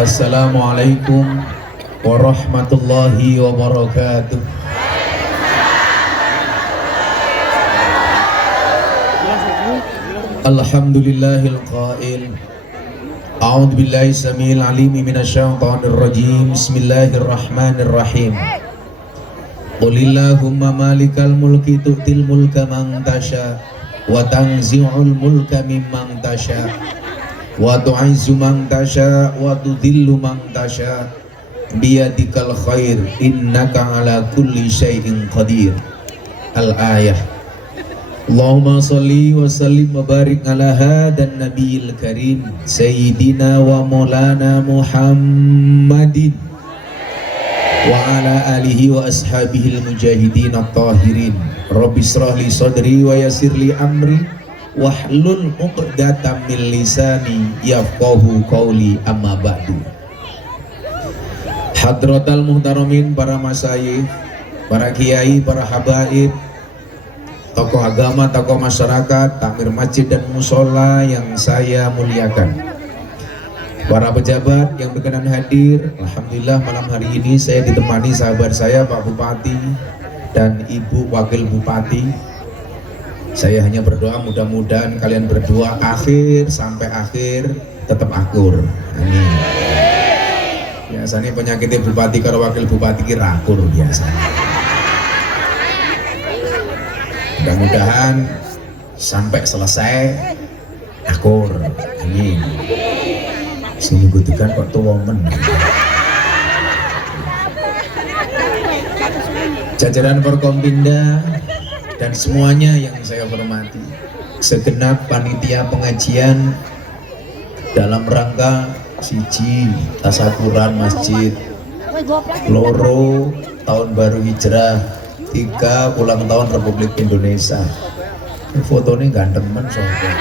Assalamualaikum warahmatullahi wabarakatuh. Alhamdulillahil qail. A'udzu billahi samil alim minasyaitonir rajim. Bismillahirrahmanirrahim. Qulillahumma malikal mulki tu'til mulka man tasha wa tanzi'ul mulka mimman tasha wa tu'izzu man tasha wa tudhillu man tasha biyadikal khair innaka ala kulli syai'in qadir. Al-ayah. Allahumma salli wa sallim wa barik ala hadan nabiyil karim sayyidina wa maulana Muhammadin wa ala alihi wa ashabihil mujahidin at-tahirin. Rabbi shrah li sadri wa yassir li amri wahlul 'uqdatam min lisani yafqahu qawli, amma ba'du. Hadratal muhtaramin, para masyayikh, para kiai, para habaib, tokoh agama, tokoh masyarakat, takmir masjid dan musola yang saya muliakan, para pejabat yang berkenan hadir. Alhamdulillah malam hari ini saya ditemani sahabat saya Pak Bupati dan Ibu Wakil Bupati. Saya hanya berdoa mudah-mudahan kalian berdua akhir sampai akhir tetap akur. Amin. Biasanya penyakitnya bupati kalau wakil bupati kira akur biasa. Mudah-mudahan sampai selesai akur. Amin. Sini gutukan kok tuh woman. Jajaran Forkompinda dan semuanya yang saya hormati, segenap panitia pengajian dalam rangka siji tasakuran masjid, loro tahun baru hijrah, 3 ulang tahun Republik Indonesia. Fotonya ganteng men soalnya.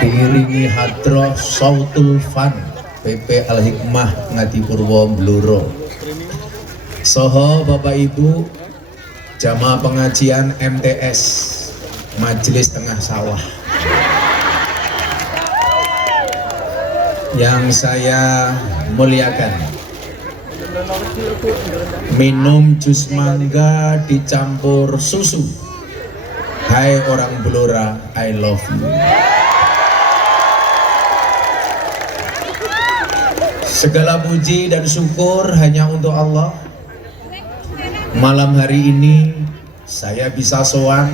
Diiringi hadroh Sautul Fan PP Al Hikmah Ngadipurwo Bluro. Soho Bapak Ibu jamaah pengajian MTS Majelis Tengah Sawah yang saya muliakan, minum jus mangga dicampur susu. Hai orang Blora, I love you. Segala puji dan syukur hanya untuk Allah. Malam hari ini saya bisa sowan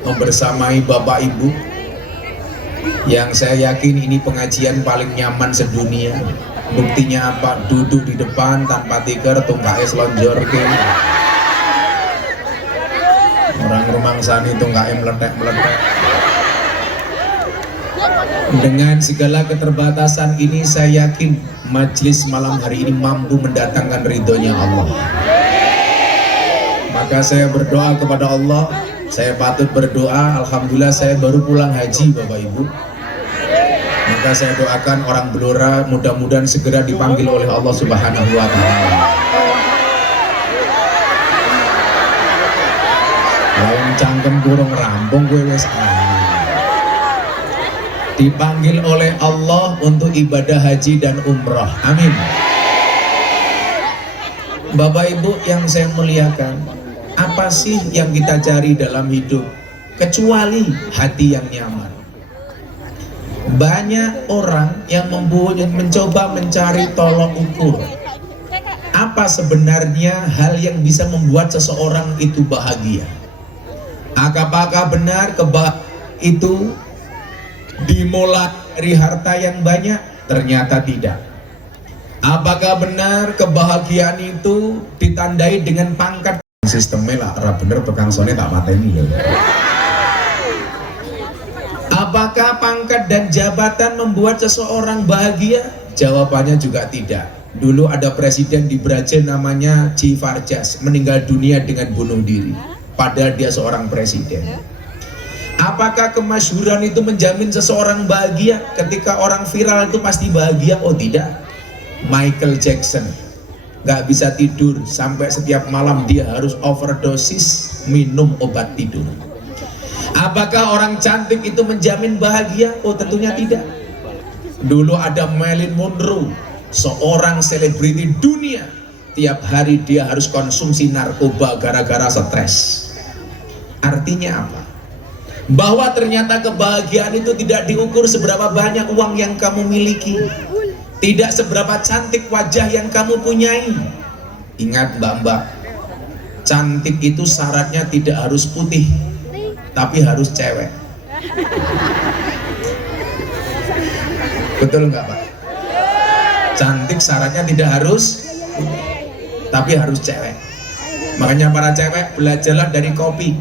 membersamai Bapak Ibu yang saya yakin ini pengajian paling nyaman sedunia. Buktinya apa? Duduk di depan tanpa tikar, tungkae selonjor ke. Orang rumang sani tungkae meletek-meletek. Dengan segala keterbatasan ini saya yakin majelis malam hari ini mampu mendatangkan ridhonya Allah. Maka saya berdoa kepada Allah, saya patut berdoa. Alhamdulillah saya baru pulang haji Bapak Ibu. Maka saya doakan orang Blora mudah-mudahan segera dipanggil oleh Allah Subhanahu wa Ta'ala. Lawan cangkem kurang rampung gue wes dipanggil oleh Allah untuk ibadah haji dan umrah. Amin. Bapak Ibu yang saya muliakan, apa sih yang kita cari dalam hidup kecuali hati yang nyaman? Banyak orang yang mencoba mencari tolok ukur. Apa sebenarnya hal yang bisa membuat seseorang itu bahagia? Apakah benar kebahagiaan itu dimulai dari harta yang banyak? Ternyata tidak. Apakah benar kebahagiaan itu ditandai dengan pangkat? Sistemnya lah, bener tukang sone tak pateni ya. Apakah pangkat dan jabatan membuat seseorang bahagia? Jawabannya juga tidak. Dulu ada presiden di Brazil namanya Ci Farjas, meninggal dunia dengan bunuh diri. Padahal dia seorang presiden. Apakah kemasyhuran itu menjamin seseorang bahagia? Ketika orang viral itu pasti bahagia? Oh tidak. Michael Jackson nggak bisa tidur sampai setiap malam dia harus overdosis minum obat tidur. Apakah orang cantik itu menjamin bahagia? Oh tentunya tidak. Dulu ada Marilyn Monroe, seorang selebriti dunia. Tiap hari dia harus konsumsi narkoba gara-gara stres. Artinya apa? Bahwa ternyata kebahagiaan itu tidak diukur seberapa banyak uang yang kamu miliki, tidak seberapa cantik wajah yang kamu punyai. Ingat mbak-mbak, cantik itu syaratnya tidak harus putih, tapi harus cewek. Betul nggak Pak? Cantik syaratnya tidak harus putih, tapi harus cewek. Makanya para cewek, belajarlah dari kopi.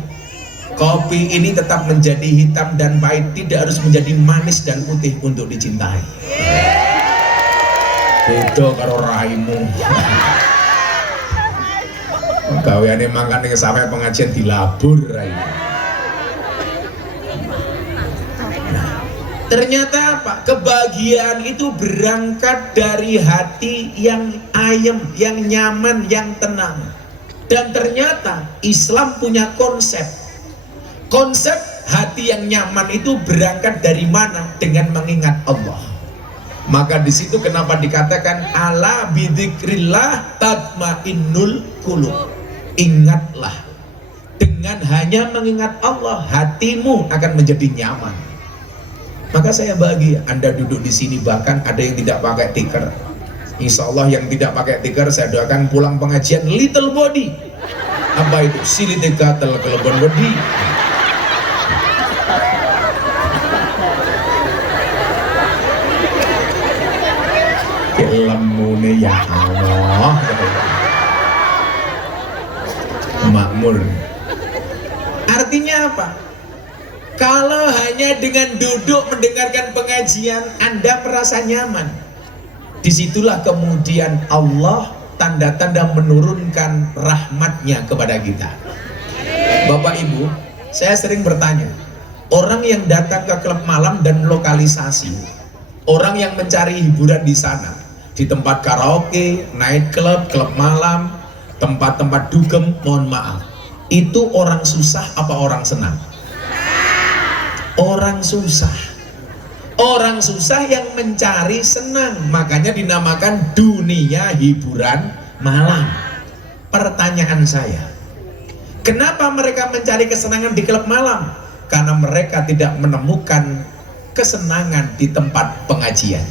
Kopi ini tetap menjadi hitam dan pahit, tidak harus menjadi manis dan putih untuk dicintai. Beda karo raimu. Gaweane makan ning sampai pengajian dilabur raimu. Ternyata apa? Kebahagiaan itu berangkat dari hati yang ayem, yang nyaman, yang tenang. Dan ternyata Islam punya konsep. Konsep hati yang nyaman itu berangkat dari mana? Dengan mengingat Allah. Maka di situ kenapa dikatakan ala bidzikrillah tatmainnul qulub. Ingatlah, dengan hanya mengingat Allah hatimu akan menjadi nyaman. Maka saya bahagia Anda duduk di sini, bahkan ada yang tidak pakai tikar. Insya Allah yang tidak pakai tikar saya doakan pulang pengajian little body. Apa itu? Silitekatel kelebon body. Lemune ya Allah, makmur. Artinya apa? Kalau hanya dengan duduk mendengarkan pengajian Anda merasa nyaman, disitulah kemudian Allah tanda-tanda menurunkan rahmatnya kepada kita. Bapak Ibu, saya sering bertanya, orang yang datang ke klub malam dan lokalisasi, orang yang mencari hiburan di sana, di tempat karaoke, night club, klub malam, tempat-tempat dugem, mohon maaf, itu orang susah apa orang senang? Orang susah. Orang susah yang mencari senang, makanya dinamakan dunia hiburan malam. Pertanyaan saya, kenapa mereka mencari kesenangan di klub malam? Karena mereka tidak menemukan kesenangan di tempat pengajian.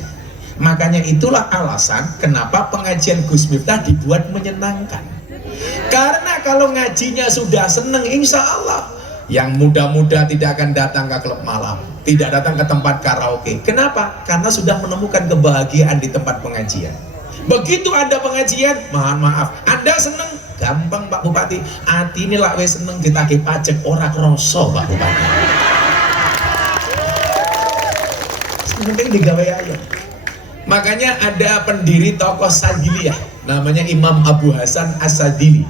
Makanya itulah alasan kenapa pengajian Gus Miftah dibuat menyenangkan. Karena kalau ngajinya sudah seneng, insya Allah yang muda-muda tidak akan datang ke klub malam, tidak datang ke tempat karaoke. Kenapa? Karena sudah menemukan kebahagiaan di tempat pengajian. Begitu Anda pengajian, mohon maaf, Anda seneng, gampang Pak Bupati. Hati ini lah wes seneng ditagih pajak ora kroso Pak Bupati. Mungkin digawe aja. Makanya ada pendiri tokoh Sadiliyah namanya Imam Abu Hasan As-Sadili.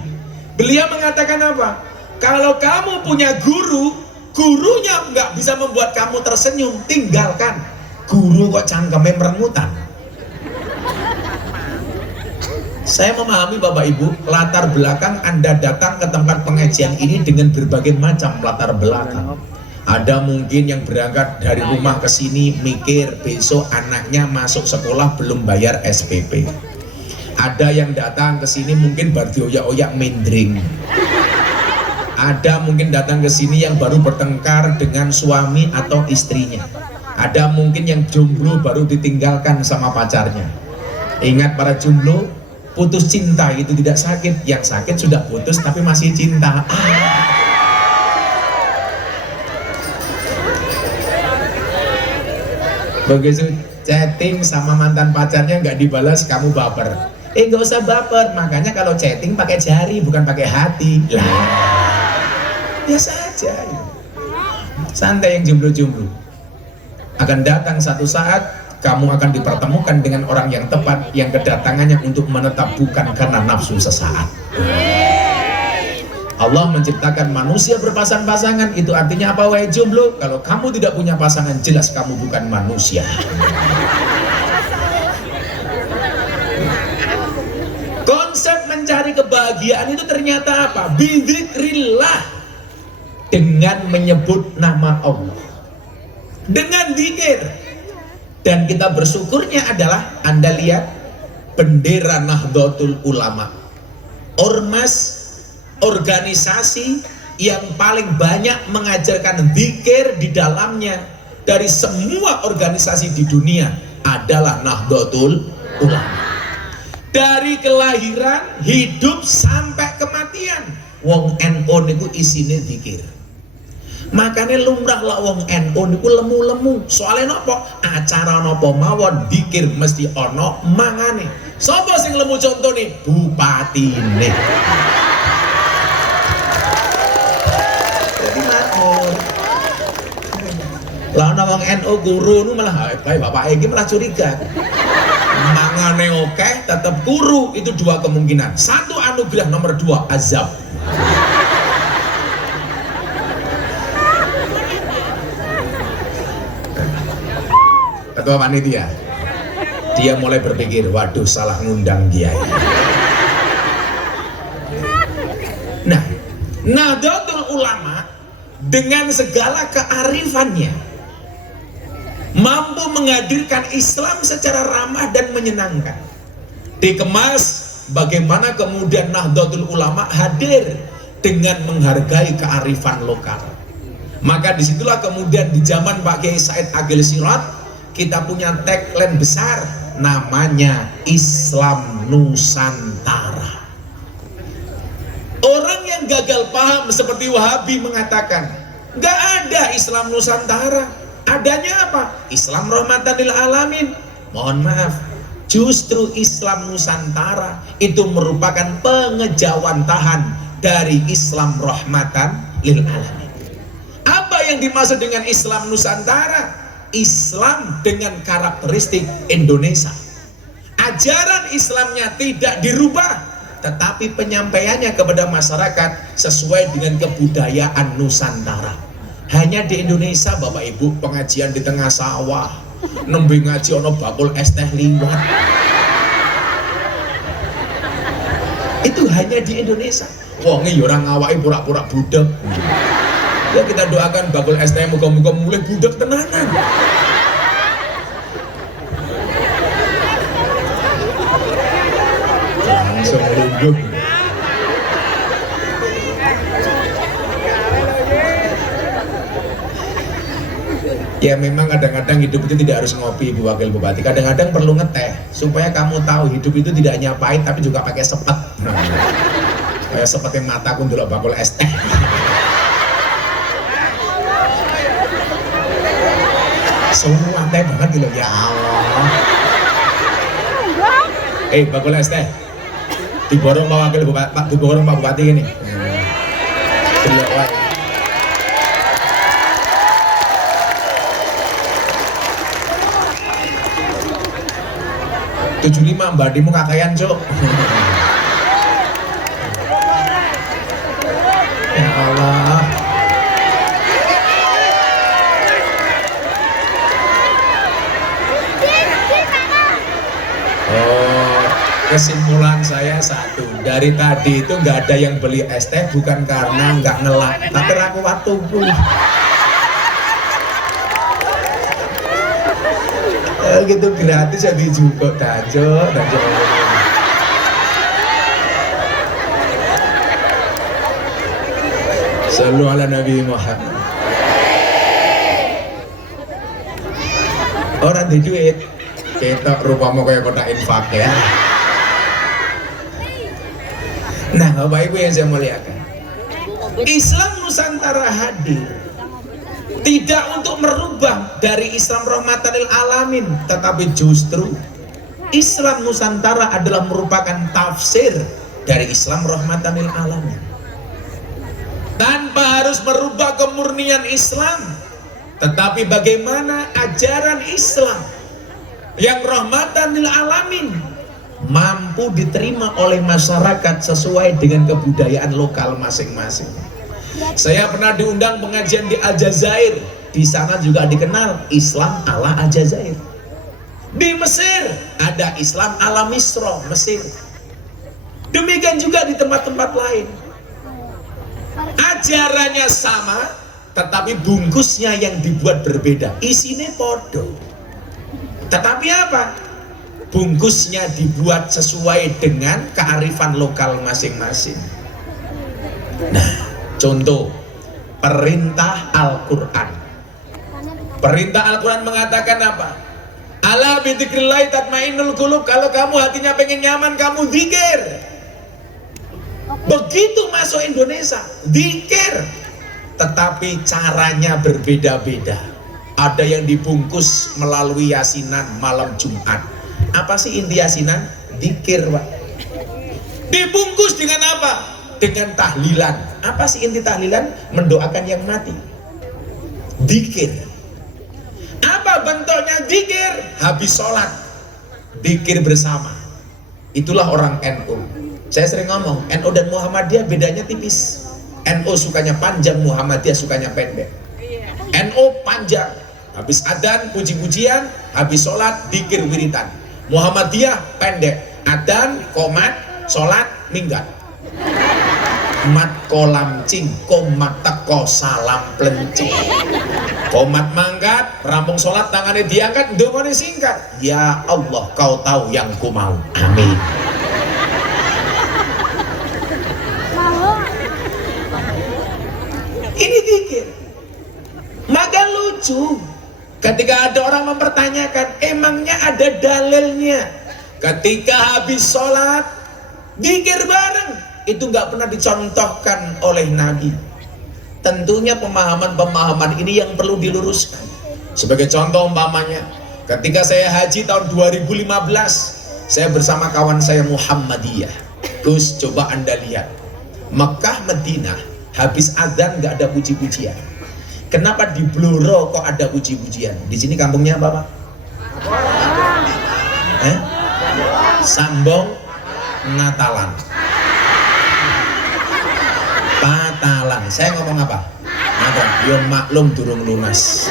Beliau mengatakan apa? Kalau kamu punya guru, gurunya nggak bisa membuat kamu tersenyum, tinggalkan. Guru kok cangkemnya merengutan. Saya memahami Bapak Ibu, latar belakang Anda datang ke tempat pengajian ini dengan berbagai macam latar belakang. Ada mungkin yang berangkat dari rumah ke sini mikir besok anaknya masuk sekolah belum bayar SPP. Ada yang datang ke sini mungkin baru dioyak-oyak mendring. Ada mungkin datang ke sini yang baru bertengkar dengan suami atau istrinya. Ada mungkin yang jomblo baru ditinggalkan sama pacarnya. Ingat para jomblo, putus cinta itu tidak sakit. Yang sakit sudah putus tapi masih cinta. Begitu chatting sama mantan pacarnya nggak dibalas, kamu baper. Nggak usah baper, makanya kalau chatting pakai jari bukan pakai hati. Lah, biasa aja. Santai yang jomblo-jomblo. Akan datang satu saat kamu akan dipertemukan dengan orang yang tepat, yang kedatangannya untuk menetap bukan karena nafsu sesaat. Allah menciptakan manusia berpasang-pasangan, itu artinya apa wahai jomblo? Kalau kamu tidak punya pasangan, jelas kamu bukan manusia. Konsep mencari kebahagiaan itu ternyata apa? Bidzikrillah, dengan menyebut nama Allah, dengan dzikir. Dan kita bersyukurnya adalah Anda lihat bendera Nahdlatul Ulama, ormas, organisasi yang paling banyak mengajarkan zikir di dalamnya dari semua organisasi di dunia adalah Nahdlatul Ulama. Dari kelahiran, hidup sampai kematian, wong NU niku isine zikir. Makanya lumrah lah wong NU niku lemu-lemu. Soalnya nopo? Acara nopo mawon zikir mesti ono mangane. Sapa sing lemu contone? Bupatine. Jadi makmur. Lah ana wong NU guru nu malah bae bapak iki malah curiga. Mangane oke tetap guru, itu dua kemungkinan. Satu anugerah, nomor dua azab. Ketua panitia, dia mulai berpikir, waduh salah ngundang kiai. Nah, Nahdlatul Ulama dengan segala kearifannya mampu menghadirkan Islam secara ramah dan menyenangkan. Dikemas bagaimana kemudian Nahdlatul Ulama hadir dengan menghargai kearifan lokal. Maka disitulah kemudian di zaman Pak Kiai Said Agil Sirot kita punya tagline besar namanya Islam Nusantara. Orang yang gagal paham seperti Wahabi mengatakan nggak ada Islam Nusantara. Adanya apa? Islam rahmatan lil alamin. Mohon maaf, justru Islam Nusantara itu merupakan pengejawantahan dari Islam rahmatan lil alamin. Apa yang dimaksud dengan Islam Nusantara? Islam dengan karakteristik Indonesia. Ajaran Islamnya tidak dirubah, tetapi penyampaiannya kepada masyarakat sesuai dengan kebudayaan Nusantara. Hanya di Indonesia Bapak Ibu pengajian di tengah sawah, nembe ngaji ono bakul es teh liwat. Itu hanya di Indonesia. Wong iki ora ngawaki pura-pura budek. Ya kita doakan bakul es teh muga-muga mulai budek tenanan. Langsung lungguh. Ya memang kadang-kadang hidup itu tidak harus ngopi Bu Wakil Bupati. Kadang-kadang perlu ngeteh supaya kamu tahu hidup itu tidak hanya pahit tapi juga pakai sepet. Kayak sepetnya mataku ndelok bakul es teh. Semua teh banget gitu ya Allah. Bakul es teh diborong Pak Wakil Bupati, diborong Pak Bupati ini. Terima kasih. 75 Mbak Dimu kakayan cok. Ya Allah. Kesimpulan saya satu, dari tadi itu nggak ada yang beli es teh bukan karena nggak ngelak, tapi aku waktu pun. Gitu gratis jadi juga tajo. Sallu ala Nabi Muhammad. Orang di duit kita rupamu kayak kota infak ya. Nah Bapak Ibu yang saya muliakan, Islam Nusantara hadir tidak untuk merubah dari Islam rahmatan lil alamin, tetapi justru Islam Nusantara adalah merupakan tafsir dari Islam rahmatan lil alamin. Tanpa harus merubah kemurnian Islam, tetapi bagaimana ajaran Islam yang rahmatan lil alamin mampu diterima oleh masyarakat sesuai dengan kebudayaan lokal masing-masing. Saya pernah diundang pengajian di Aljazair. Di sana juga dikenal Islam ala Aljazair. Di Mesir ada Islam ala Misro, Mesir. Demikian juga di tempat-tempat lain. Ajarannya sama, tetapi bungkusnya yang dibuat berbeda. Isinya podo. Tetapi apa? Bungkusnya dibuat sesuai dengan kearifan lokal masing-masing. Nah, contoh perintah Al-Quran. Perintah Al-Quran mengatakan apa? Ala bidzikrillah tatmainnul qulub. Kalau kamu hatinya pengen nyaman, kamu zikir. Begitu masuk Indonesia, zikir. Tetapi caranya berbeda-beda. Ada yang dibungkus melalui yasinan malam Jumat. Apa sih inti yasinan? Zikir, Pak. Dibungkus dengan apa? Dengan tahlilan. Apa sih inti tahlilan? Mendoakan yang mati. Zikir. Apa bentuknya zikir? Habis sholat, zikir bersama. Itulah orang NU. Saya sering ngomong, NU dan Muhammadiyah bedanya tipis. NU sukanya panjang, Muhammadiyah sukanya pendek. NU panjang, habis adzan puji-pujian, habis sholat zikir wiritan. Muhammadiyah pendek, adzan, qomat, sholat, minggat. Mat kolam cing, komat teko salam plencing. Komat mangkat, rampung sholat tangannya diangkat, dongane singkat. Ya Allah, kau tahu yang ku mau. Amin. Ini zikir. Maka lucu ketika ada orang mempertanyakan, emangnya ada dalilnya ketika habis sholat zikir bareng? Itu nggak pernah dicontohkan oleh Nabi. Tentunya pemahaman-pemahaman ini yang perlu diluruskan. Sebagai contoh umpamanya, ketika saya haji tahun 2015, saya bersama kawan saya Muhammadiyah. Gus, coba Anda lihat, Mekah Madinah habis adzan nggak ada puji-pujian. Kenapa di Blora kok ada puji-pujian? Di sini kampungnya apa, Pak? Sambong Natalan. Patalan. Saya ngomong apa? Ada. Yo maklum durung lunas.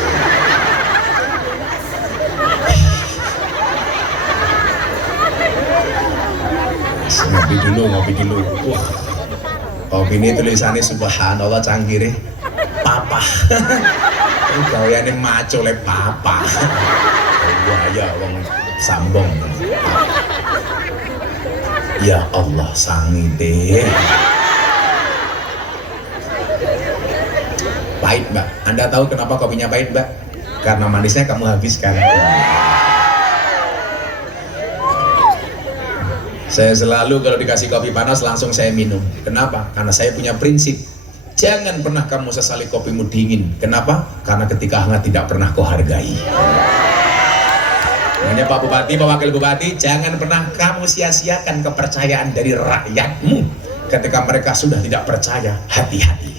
Ngopi dulu. Wah. Kopi ini tulisannya subhanallah canggih. Papa. Gaweyane maco le papa. Wah ya wong sambong. Ya Allah sangite. Pahit, Mbak. Anda tahu kenapa kopinya pahit, Mbak? Karena manisnya kamu habiskan. Saya selalu kalau dikasih kopi panas langsung saya minum. Kenapa? Karena saya punya prinsip. Jangan pernah kamu sesali kopimu dingin. Kenapa? Karena ketika hangat tidak pernah kau hargai. Makanya Pak Bupati, Pak Wakil Bupati, jangan pernah kamu sia-siakan kepercayaan dari rakyatmu. Ketika mereka sudah tidak percaya, hati-hati.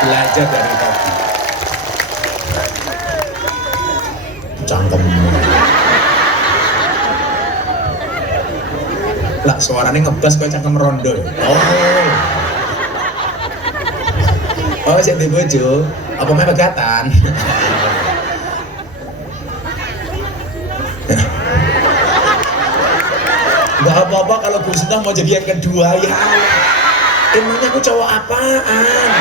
Belajar dari kopi. Cangkem. Lah suaranya ngebas kok cangkem rondo. Oh saya bojo. Apa main pegatan? Gak apa-apa kalau Gus Sinta mau jadi yang kedua ya. Emangnya aku cowok apaan?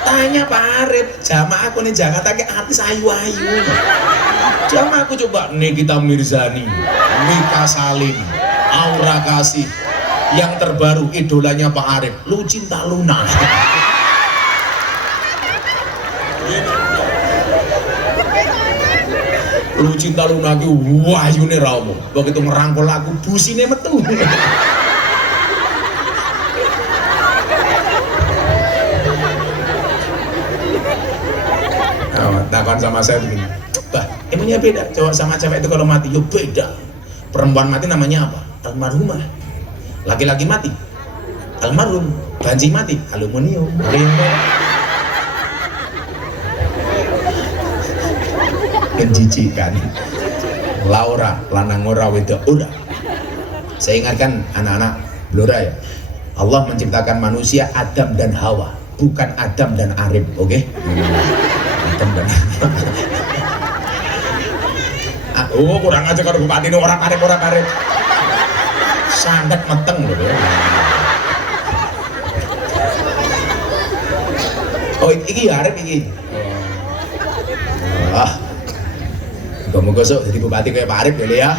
Tanya Pak Arif, jamaah aku nih Jakarta kayak artis ayu-ayu. Jamaah aku coba Nikita Mirzani, Mika Salim, Aura Kasih. Yang terbaru idolanya Pak Arif, Lucinta Luna. Lucinta Luna ki wayune ra omong. Begitu ngerangkul aku busine metu. Takon sama saya begini, Bah, emangnya beda cowok sama cewek itu kalau mati? Yo beda. Perempuan mati namanya apa? Almarhumah. Laki-laki mati almarhum. Banci mati aluminium. Menjijikan. Laura lanang ora wedok ora. Saya ingatkan anak-anak Blora ya, Allah menciptakan manusia Adam dan Hawa, bukan Adam dan Arif, oke? Adam dan oh kurang aja kalau bupati ini orang Arif. Sangat meteng loh ya. Oh iki Arif iki. Muga-muga sok jadi bupati kayak Pak Arif ya.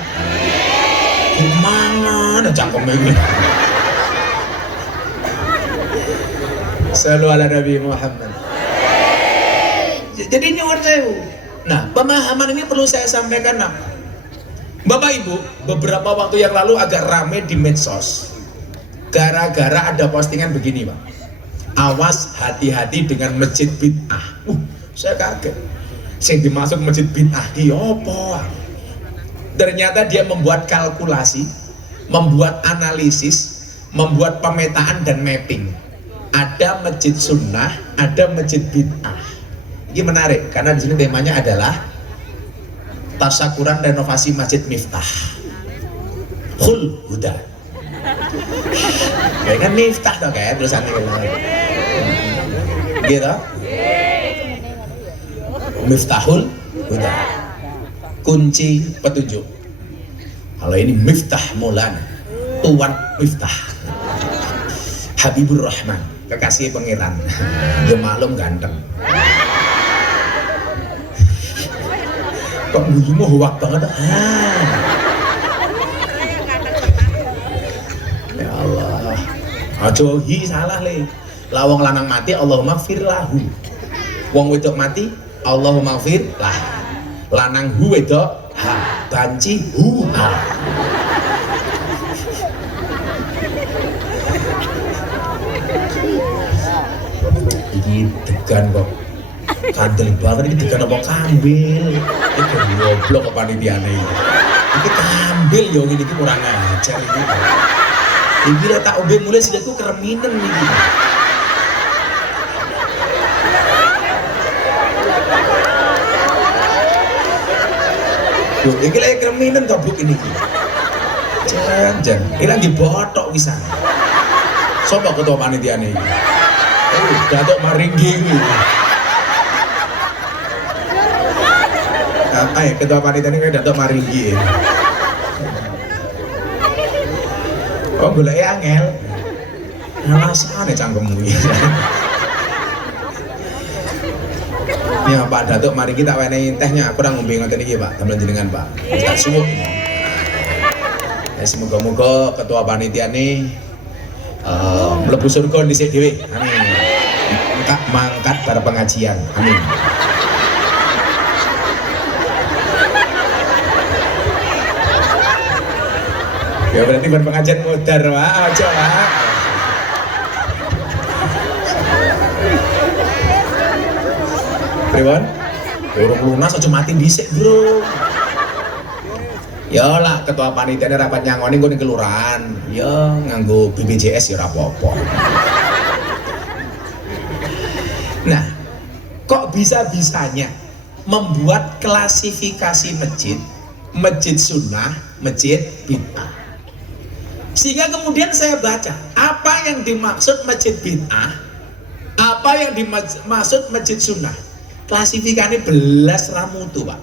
Gimana cangkemnya ini? Selalu ala Nabi Muhammad. Jadi ini sewu. Nah, pemahaman ini perlu saya sampaikan apa? Bapak Ibu, beberapa waktu yang lalu agak rame di medsos gara-gara ada postingan begini Pak. Awas hati-hati dengan masjid bid'ah. Saya kaget. Yang dimasuk masjid bid'ah di apa? Ternyata dia membuat kalkulasi, membuat analisis, membuat pemetaan dan mapping. Ada masjid sunnah, ada masjid bid'ah. Ini menarik karena di sini temanya adalah tasyakuran renovasi Masjid Miftah Hul Huda. Kayak kan Miftah tuh kayak tulisannya gitu. Miftahul Huda, kunci petunjuk. Kalau ini Miftah Maulana, Tuan Miftah Habibur Rahman, kekasih pangeran. Ya maklum ganteng. Kok gurumu huwak banget? Ya Allah, ajo hi salah le. Lawang lanang mati Allahumma gfir lahu. Wong wedok mati Allahumma gfir lah. Lanang hu wedok ha, banci hu ha. Iki degan kok. Kandel banget ini degan apa kambil. Iki goblok apa panitiane iki. Iki kambil yo ngene iki kurang ajar iki. Iki lek tak ombe mulai sejak ku kereminen iki. Loh, iki lek kereminen goblok ini iki. Jan, iki lagi botok wisan. Sopo ketua panitiane iki? Datuk Maringgi iki. Ayo ketua panitia ini kayak Datuk Maringgi. Oh gula angel. Alasannya cangkemmu. Ya Pak Datuk Maringgi tak wenehi tehnya. Aku udah ngombe ngoten iki Pak, temen jenengan Pak. Tak suwuk. Ya semoga-moga ketua panitia ini mlebu surga dhisik dhewe. Amin. Mangkat bar pengajian. Amin. Ya berarti berpengajian mudar Pak, aja Pak. Pripun? Urung lunas aja mati dhisik, Bro. Ya lah ketua panitia rapat nyangoni nggo ning kelurahan. Ya nganggo BPJS ya ora apa-apa. Nah, kok bisa-bisanya membuat klasifikasi masjid, masjid sunnah, masjid bid'ah. Sehingga kemudian saya baca apa yang dimaksud masjid bid'ah, apa yang dimaksud masjid sunnah. Klasifikasinya belas ramutu Pak.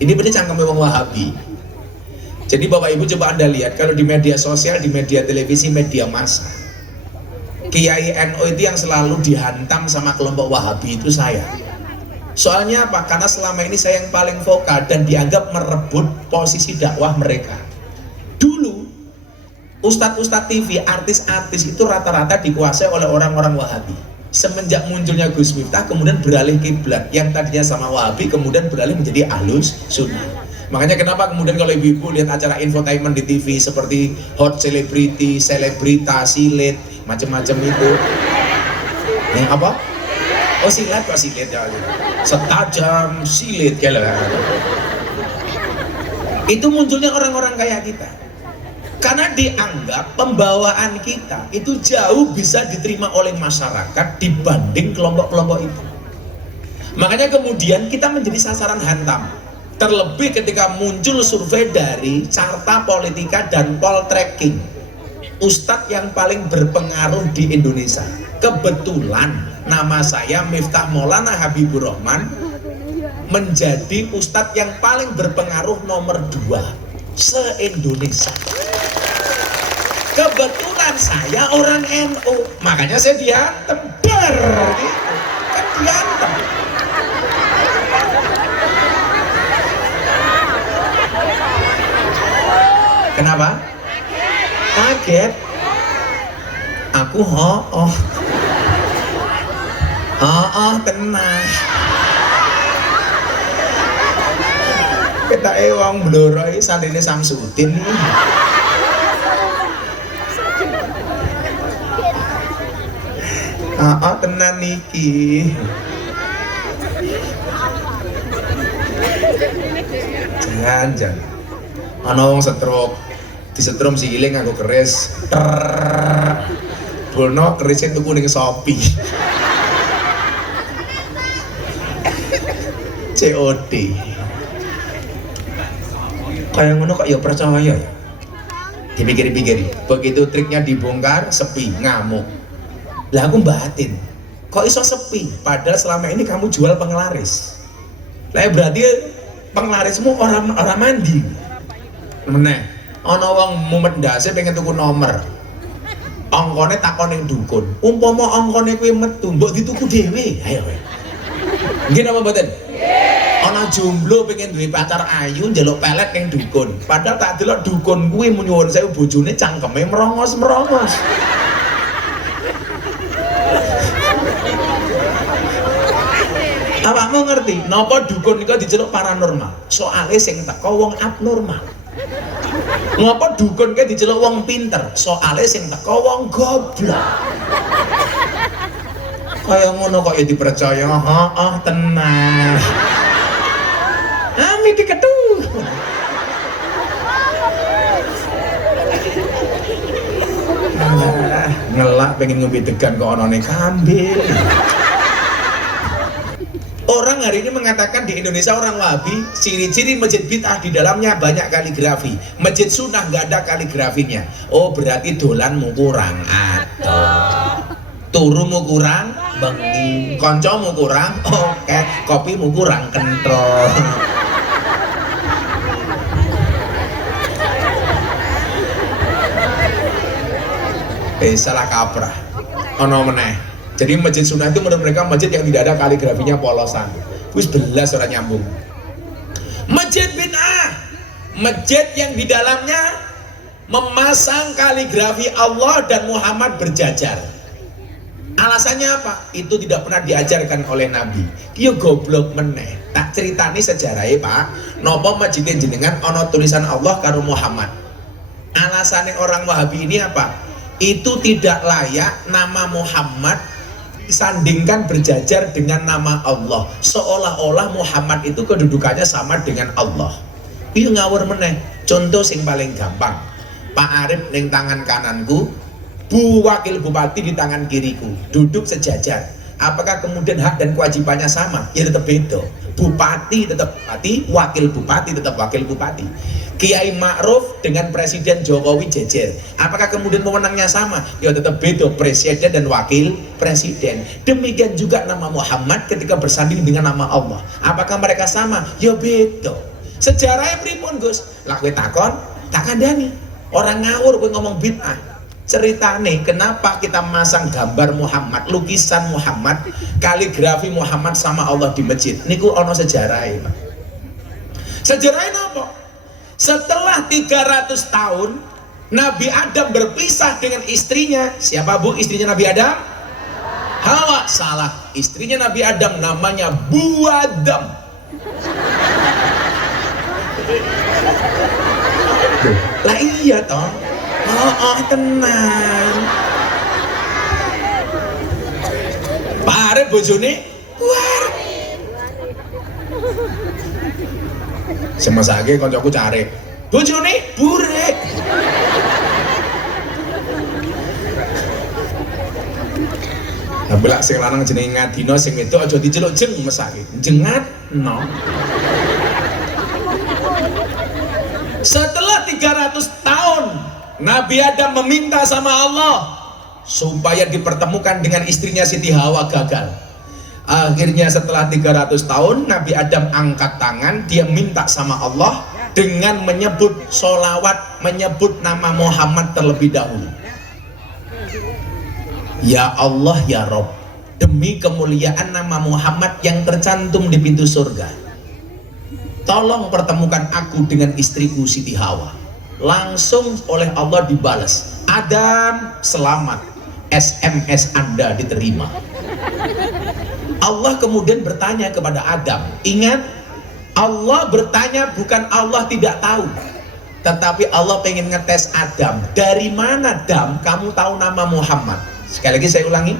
Ini berarti cangkeme wong Wahabi. Jadi Bapak Ibu coba Anda lihat kalau di media sosial, di media televisi, media massa, Kiai NU itu yang selalu dihantam sama kelompok Wahabi itu saya. Soalnya apa? Karena selama ini saya yang paling vokal dan dianggap merebut posisi dakwah mereka. Dulu Ustadz-ustadz TV, artis-artis itu rata-rata dikuasai oleh orang-orang Wahabi. Semenjak munculnya Gus Miftah kemudian beralih kiblat, yang tadinya sama Wahabi kemudian beralih menjadi Ahlus Sunnah. Makanya kenapa kemudian kalau ibu-ibu lihat acara infotainment di TV seperti Hot Celebrity, Selebrita, Silet, macam-macam itu. Yang apa? Oh silet, kok silet ya. Setajam silet kayak itu munculnya orang-orang kayak kita. Karena dianggap pembawaan kita itu jauh bisa diterima oleh masyarakat dibanding kelompok-kelompok itu. Makanya kemudian kita menjadi sasaran hantam. Terlebih ketika muncul survei dari Carta Politika dan Poltreking, Ustadz yang paling berpengaruh di Indonesia. Kebetulan nama saya Miftah Maulana Habibur Rahman menjadi Ustadz yang paling berpengaruh nomor 2 se-Indonesia. Kebetulan saya orang NU, makanya saya diantem gitu. Kan diantem. Kenapa? Kaget. Aku tenang. Kita wong bloro iki santrine Samsudin iki. Tenan niki. Jangan. Ana wong stroke, disetrum sikiling nganggo keris. Bono kerisnya tuku ning Shopee. COD. Kayak ngono kok ya percaya ya. Dipikir-pikir, begitu triknya dibongkar, sepi, ngamuk. Lah aku batin, kok iso sepi? Padahal selama ini kamu jual penglaris. Lah berarti penglarismu orang mandi. Meneh, ana wong mumet ndase pengen tuku nomor. Angkone takon ning dukun. Umpama angkone kuwi metu, mbok dituku dhewe. Ayo kowe. Nggih napa mboten? Ana jomblo pengen duwe pacar ayu njaluk pelet ning dukun. Padahal tak delok dukun kuwi nyuwun sewu bojone cangkeme merongos-merongos. Awakmu ngerti napa dukun iku diceluk paranormal? Soale sing teko wong abnormal. Ngapa dukun ki diceluk wong pinter? Soale sing teko wong goblok. Kaya ngono kok ya dipercaya. Tenang. Ami diketu. Ngelak pengen ngombe degan kok onone kambil. Orang hari ini mengatakan di Indonesia orang Wahabi, ciri-ciri masjid bid'ah di dalamnya banyak kaligrafi. Masjid sunnah nggak ada kaligrafinya. Oh berarti dolanmu kurang atau turumu kurang, bengi, koncomu kurang, oke, kopimu kurang kentrol. Salah kaprah. Ono meneh. Jadi masjid sunnah itu menurut mereka masjid yang tidak ada kaligrafinya polosan. Wis belas orang nyambung. Masjid bid'ah, masjid yang di dalamnya memasang kaligrafi Allah dan Muhammad berjajar. Alasannya apa? Itu tidak pernah diajarkan oleh Nabi. Kiyo goblok meneh. Tak ceritani sejarahnya Pak. Nopo masjid jenengan ono tulisan Allah karo Muhammad. Alasannya orang Wahabi ini apa? Itu tidak layak nama Muhammad disandingkan berjajar dengan nama Allah, seolah-olah Muhammad itu kedudukannya sama dengan Allah. Iya ngawur meneh. Contoh sing paling gampang, Pak Arif ning tangan kananku, Bu Wakil Bupati di tangan kiriku, duduk sejajar. Apakah kemudian hak dan kewajibannya sama? Ya tetap beda. Bupati tetap bupati, wakil bupati tetap wakil bupati. Kiai Ma'ruf dengan Presiden Jokowi jejer. Apakah kemudian wewenangnya sama? Ya tetap beda, presiden dan wakil presiden. Demikian juga nama Muhammad ketika bersanding dengan nama Allah. Apakah mereka sama? Ya beda. Sejarahnya pripun Gus? Lah kowe takon, tak kandhani. Orang ngawur kowe ngomong bid'ah. Ceritane kenapa kita masang gambar Muhammad, lukisan Muhammad, kaligrafi Muhammad sama Allah di masjid? Niku ono sejarahnya Pak. Sejarahnya apa? Setelah 300 tahun Nabi Adam berpisah dengan istrinya. Siapa Bu istrinya Nabi Adam? Hawa. Salah. Istrinya Nabi Adam namanya Bu Adam. Lah iya toh. Tenang. Pak Arif bojone war. Semesake kancaku cari. Bojone burek. Lah belak sing lanang jenenge Ngadina, sing wedok aja diceluk jeng mesake. Jengat no. Setelah 300 tahun Nabi Adam meminta sama Allah supaya dipertemukan dengan istrinya Siti Hawa, gagal. Akhirnya setelah 300 tahun Nabi Adam angkat tangan, dia minta sama Allah dengan menyebut sholawat, menyebut nama Muhammad terlebih dahulu. Ya Allah ya Rob, demi kemuliaan nama Muhammad yang tercantum di pintu surga, tolong pertemukan aku dengan istriku Siti Hawa. langsung oleh Allah dibalas, Adam selamat, SMS Anda diterima. Allah kemudian bertanya kepada Adam, ingat, Allah bertanya bukan Allah tidak tahu, tetapi Allah pengen ngetes Adam. Dari mana Adam kamu tahu nama Muhammad? Sekali lagi saya ulangi,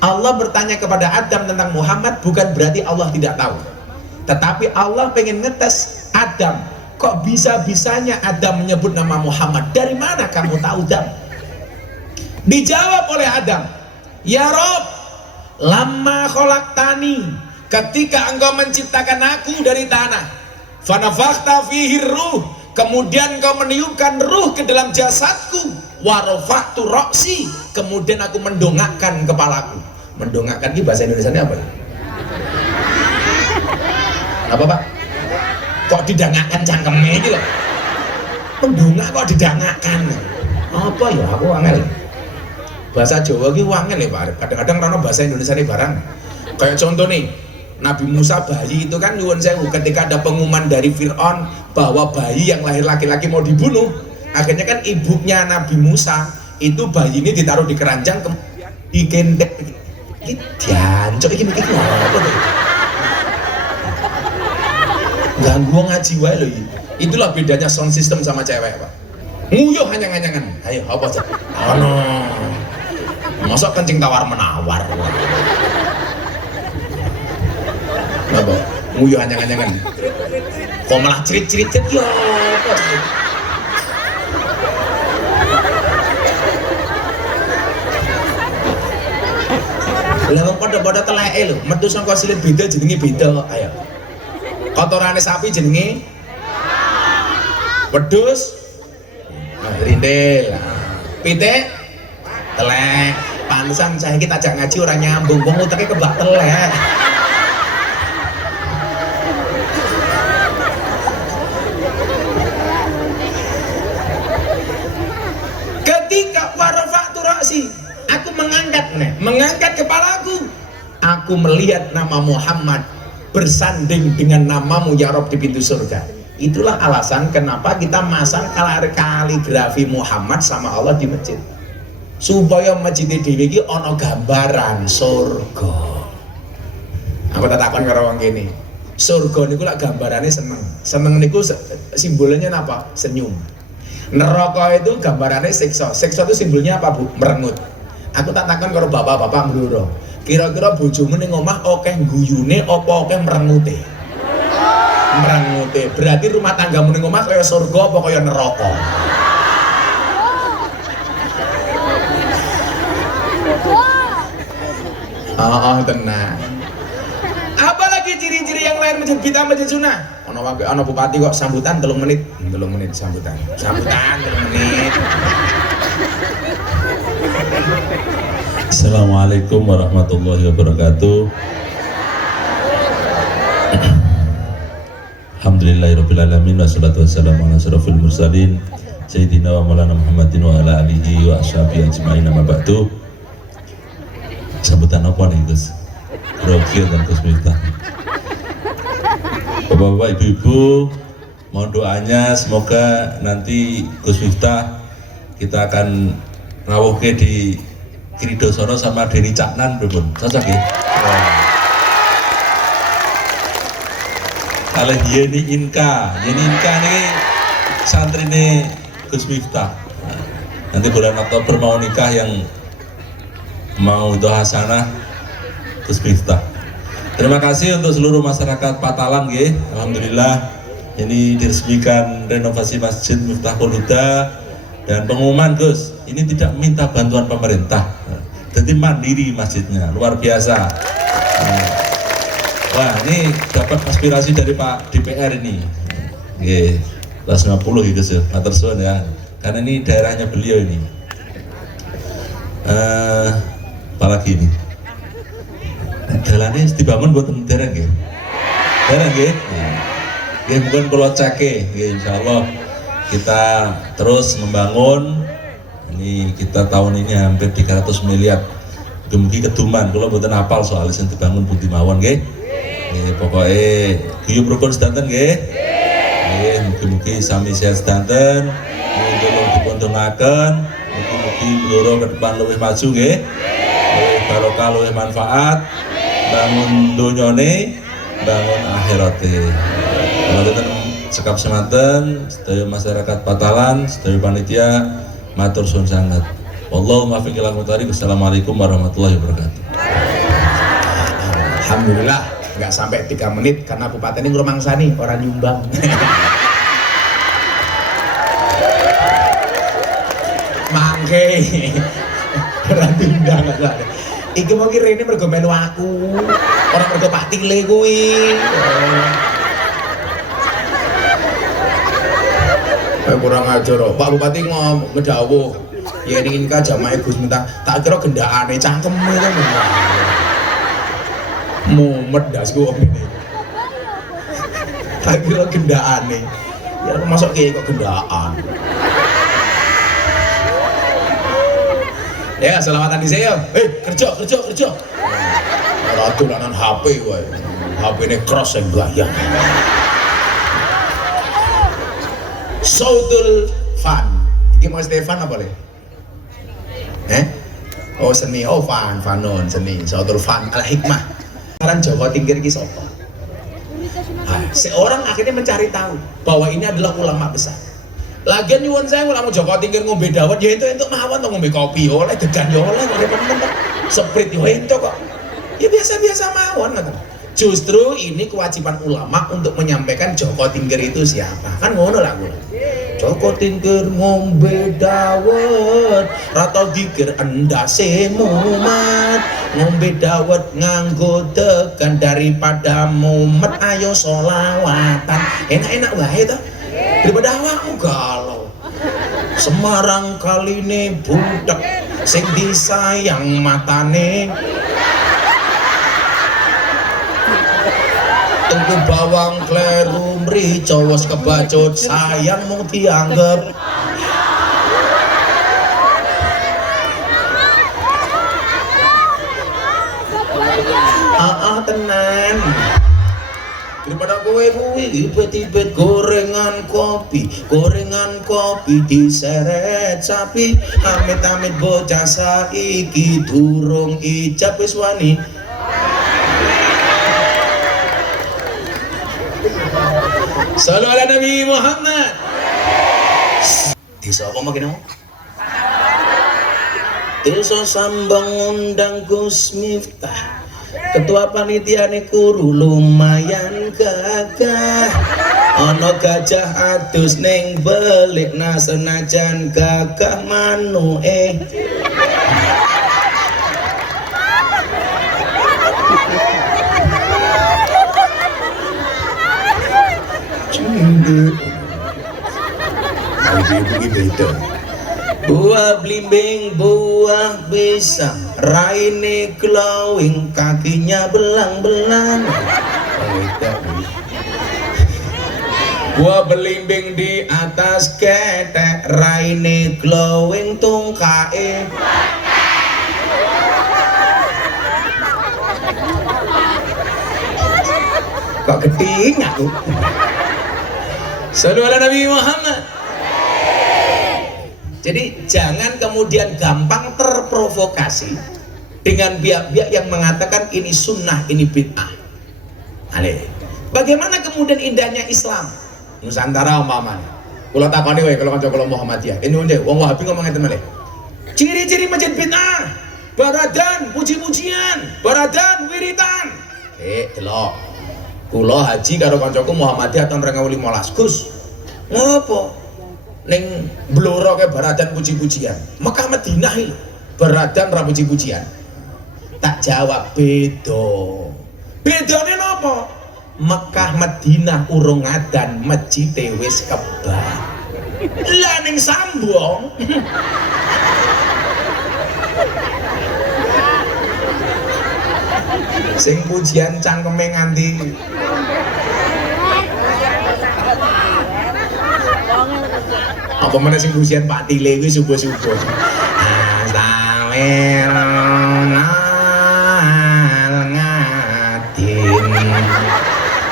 Allah bertanya kepada Adam tentang Muhammad bukan berarti Allah tidak tahu, tetapi Allah pengen ngetes Adam. Kok bisa-bisanya Adam menyebut nama Muhammad? Dari mana kamu tahu Adam? Dijawab oleh Adam, ya Rob, lamma khalaqtani, ketika engkau menciptakan aku dari tanah, fanafakhta fihi ruh, kemudian engkau meniupkan ruh ke dalam jasadku, warafa'tu ra'si, kemudian aku mendongakkan kepalaku. Mendongakkan ini bahasa Indonesia apa? Apa Pak? Kok didangakkan cangkemnya gitu loh? Mendongak kok didangakkan? Apa ya? Aku angel. Bahasa Jawa ini angel ya Pak. Kadang-kadang karena bahasa Indonesia ini barang. Kayak contoh nih, Nabi Musa bayi itu kan nyuwun sewu, ketika ada pengumuman dari Fir'aun bahwa bayi yang lahir laki-laki mau dibunuh, akhirnya kan ibunya Nabi Musa itu bayi ini ditaruh di keranjang, kemudian digendek. Jancok iki mikir apa tuh? Ganggu ngaji wae lho iki. Itulah bedanya sound system sama cewek, Pak. Nguyuh hanyang-hanyangan. Ayo apa aja? Ono. Masa kencing tawar menawar. Apa? Nguyuh hanyang-hanyangan. Kok malah cerit-cerit ya apa? Lah wong padha-padha teleke lho, metu saka silit beda jenenge beda kok. Ayo. Kotorane sapi jenenge wedhus. Nah, rindel. Pitik telek. Pantesan saiki tajak ngaji ora nyambung, wong uteke kebak telek. Ketika warafa'tu ra'si, aku mengangkat kepalaku, aku melihat nama Muhammad bersanding dengan namamu ya Rob di pintu surga. Itulah alasan kenapa kita masang kaligrafi Muhammad sama Allah di masjid, supaya masjid dhewe iki ana gambaran surga. Aku tak takon karo wong kene, surga niku lak gambarane seneng niku simbolnya apa? Senyum. Neraka itu gambarannya siksa itu simbolnya apa Bu? Merengut. Aku tak takon karo bapak-bapak mloro, kira-kira bojomu ning omah akeh guyune apa akeh merengute? Merengute. Berarti rumah tanggamu ning omah kaya surga apa kaya neraka? Tenang. Apalagi ciri-ciri yang lain masjid kita masjid sunnah? Ono bupati kok sambutan 3 menit sambutan 3 menit. Assalamualaikum warahmatullahi wabarakatuh. Alhamdulillahirabbil alamin wassalatu wassalamu ala asyrofil mursalin sayyidina wa maulana Muhammadin wa ala alihi wa ashabihi ajmain, amma ba'du. Sambutan apa nih Gus? Rogi dan Gus Miftah. Bapak-bapak, ibu-ibu, mohon doanya semoga nanti Gus Miftah kita akan rawuhke di Kiridosono sama Deni Caknan, pripun? Cocok ya? Kalau Yeni Inka ini santri ini Gus Miftah. Nanti bulan Oktober mau nikah, yang mau doa hasanah Gus Miftah. Terima kasih untuk seluruh masyarakat Patalan, nggih. Alhamdulillah ini diresmikan renovasi Masjid Miftahul Huda dan pengumuman Gus, ini tidak minta bantuan pemerintah, jadi mandiri masjidnya, luar biasa. Wah, ini dapat aspirasi dari Pak DPR ini, nggih, 150 gitu sih, matur suwun ya, karena ini daerahnya beliau ini. Apalagi ini, jalannya dibangun buat dereng nggih, dereng nggih, mungkin kalau cek, insya Allah kita terus membangun. Ini kita tahun ini hampir 300 miliar. Mugi keduman, kalau mboten apal soal sing dibangun pundi mawon nggih. Nggih, pokoke guyub rukun sedanten nggih. Nggih, mugi-mugi sami sehat sedanten, tulung dipuntungaken, mugi-mugi bluro ke depan luwih maju nggih. Luwih barokah, luwih manfaat, bangun donyane, bangun akhirate. Mboten sekap semanten, sedaya masyarakat Patalan, sedaya panitia matur suwun sanget. Wallahu muwaffiq ila aqwamit thoriq. Wassalamualaikum warahmatullahi wabarakatuh. Alhamdulillah nggak sampai 3 menit karena bupati ini ngrumangsani orang nyumbang. Mangke orang nyumbang lah. Iki mau kira ini mergo melu aku, orang mergo Pak Tile kuwi. Kurang ajar, Pak Bupati ngedawuh ya ingin ka jamaah Gus Miftah, tak kira gendakane cangkem itu mumet dasku om ini, tak kira gendakane ya masuk kayak kok gendaan ya. Selamat tadi saya kerja ratu lanan HP wae, HP ini cross yang gaya Sautul Fan. Iki mau Stefan apa le? Oh seni, oh fanon seni. Sautul Fan al hikmah. Sekarang Joko Tingkir ki sapa? Seorang akhirnya mencari tahu bahwa ini adalah ulama besar. Lagian nyuwun saya ulama Joko Tingkir ngombe dawet ya itu mawon to ngombe kopi oleh degan ya oleh teman-teman. Sprite yo ento kok. Ya biasa-biasa mawon ngoten. Justru ini kewajiban ulama untuk menyampaikan Joko Tingkir itu siapa. Kan ngono lah gue. Joko Tingkir ngombe dawet, rata dikir endase mumet. Ngombe dawet nganggo tekan daripada mumet, ayo solawatan. Enak-enak wae to. Daripada awakmu galau. Semarang kali ini budak sing disayang matane. Tunggu bawang kleru mrica wis kebacut sayang mung dianggep. Tenan. Daripada kowe kuwi ibet-ibet gorengan kopi diseret sapi, amit-amit bocah saiki durung ijab wis wani. Sallu ala Nabi Muhammad. Desa apa makin mau? Desa Sambang undang Gus Miftah. Ketua panitia niku lumayan gagah. Ana gajah adus ning belik senajan gagah manuke. Buah blimbing, buah pisang, raine glowing, kakinya belang-belang. Buah belimbing di atas ketek, raine glowing, tungkae. Kok keting aku? Sallu ala Nabi Muhammad. Jadi jangan kemudian gampang terprovokasi dengan pihak-pihak yang mengatakan ini sunnah, ini bid'ah. Bagaimana kemudian indahnya Islam Nusantara umpamanya? Kula takoni wae kalau kanca kula Muhammadiyah. Ini unde wong Wahabi ngomong ngeten mele. Ciri-ciri masjid bid'ah, baradan puji-pujian, baradan wiritan. Delok. Kula haji karo kancaku Muhammadiyah tahun 2015. Gus, ngopo? Ning bloro ke baradan puji-pujian. Mekah Madinah iki baradan ra puji-pujian. Tak jawab beda. Bedane napa? Mekah Madinah urung adan, masjide wis kebak. Lah ning Sambong sing pujian cangkeme nganti apa mana sing pujian Pak Tile kuwi subuh-subuh. Astagfirullah ngadim.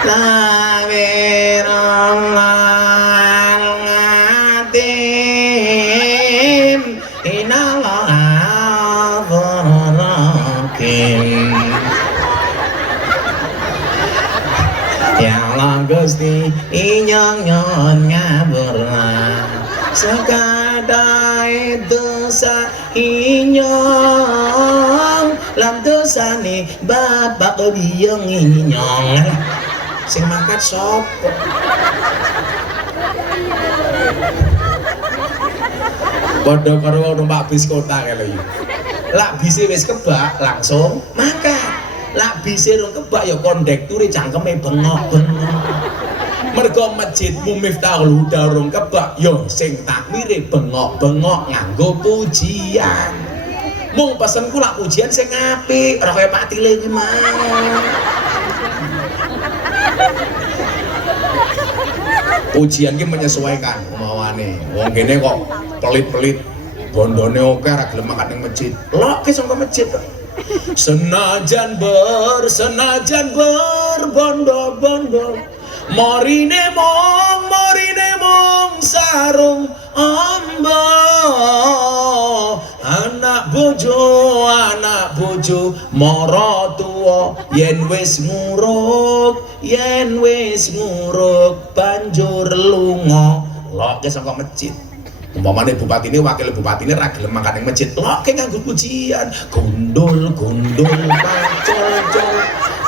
Astagfirullah Gusti inyong nyon ngapura sekadai dosa inyong lam dosa nih bapak biyong inyong sing mangkat sopo bodoh karo numpak bis kota kaya lho lak bise wis kebak langsung mangkat lak bise rung kebak ya kondekture cangkeme bengok-bengok mergo masjidmu Miftahul Huda rung kebak yo sing takmire bengok-bengok nganggo pujian mung pesenku lak pujian sing apik ora kaya Pak Tile iki mah pujian ki menyesuaikan umawane wong kene kok pelit-pelit bondone oke ora gelem makan ning masjid lok ki sangka masjid senajan berbondo-bondo morine mong sarung amba anak bojo mara tuwa yen wis nguruk banjur lunga lok ki sangka masjid umpamane bupati ini wakil bupati ini ra gelem makan ning masjid lok ki nganggo pujian gundul pacol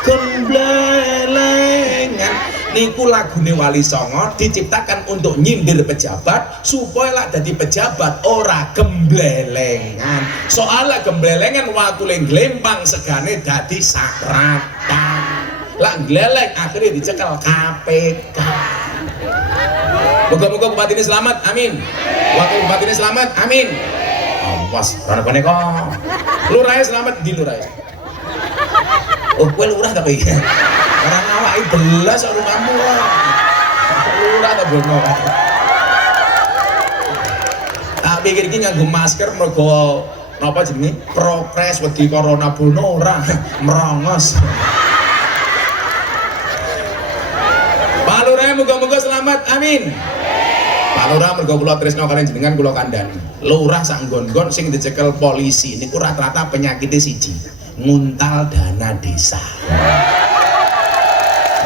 gemblelengan niku lagune Wali Songo diciptakan untuk nyindir pejabat supaya lak dadi pejabat ora gemblelengan soalnya gemblelengan waktu glempang segane dadi sakratan lak gleleng akhirnya dicekel KPK. Moga-moga bupati ini selamat, amin. Wakil bupati ini selamat, amin. Awas, rana kene kok. Lurahnya selamat di lurahnya. Oh, gue lurah tapi orang awak belas rumahmu lah. Lurah tak bono. Tak pikir iki nganggo masker mergo napa jenenge? Progres wedi corona bono ora merongos. Pak Lurah moga-moga selamat, amin. Pak Lurah mergo kula tresna kalian jenengan kula kandhani. Lurah sak nggon-nggon sing dicekel polisi niku rata-rata penyakitnya siji, nguntal dana desa.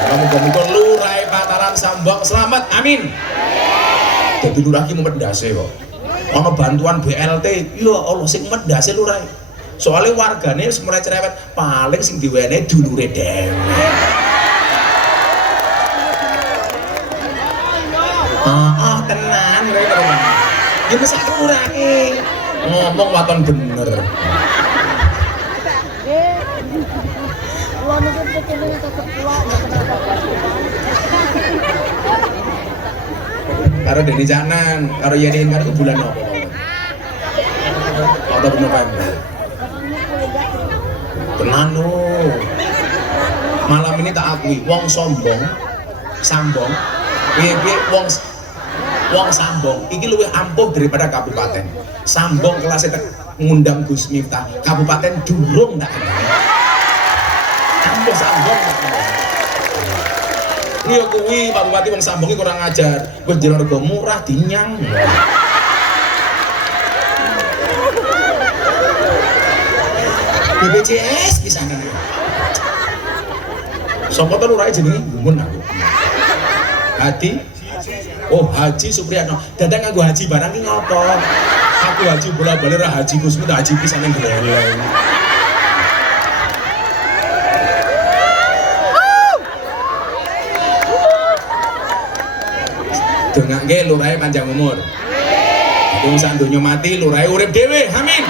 Moga-moga Lurah Pataran Sambong selamat, amin. Jadi Lurah ki medhase kok. Ana bantuan BLT, ya Allah sing medhase Lurah. Soalnya wargane wis mulai cerewet, paling sing diwenehi dulure dhewe. Tenan mereka ya masa kurangi ngomong waton bener karo Deni Canan, karo Yenin kan bulan apa atau November tenan loh malam ini tak akui wong sambong piye wong Sambong iki luwih ampuh daripada kabupaten. Sambong kelasnya ngundang Gus Miftah, kabupaten durung tak kenal. Ampuh Sambong tak kenal. Ini ya kuwi Pak Bupati wong Sambong iki kurang ajar. Wis jeneng rego murah dinyang. BPJS bisa nang. Sopo to lurahe jenenge gumun aku. Hadi oh Haji Supriyatno, dadang nganggo haji barang ki ngopo? Aku haji bola-bali ra haji Gusmi tak haji pisan ning gleleng. Dongake lurahe panjang umur. Wong sak donya mati lurahe urip dhewe, amin.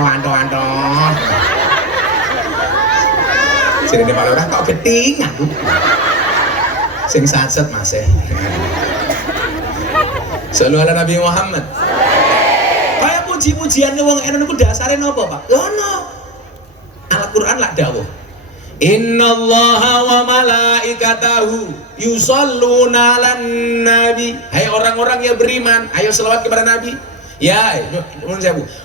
Anto. Sirine Pak Lurah kok geting aku. Sing satset Mas e. Sallu ala Nabi Muhammad. Kaya puji-pujiane wong enen niku dasare napa, Pak? Ono. Al-Qur'an lak dawuh. Innallaha wa malaikatahu yusholluna 'alan nabi. Hai orang-orang yang beriman, ayo selawat kepada Nabi. Ya,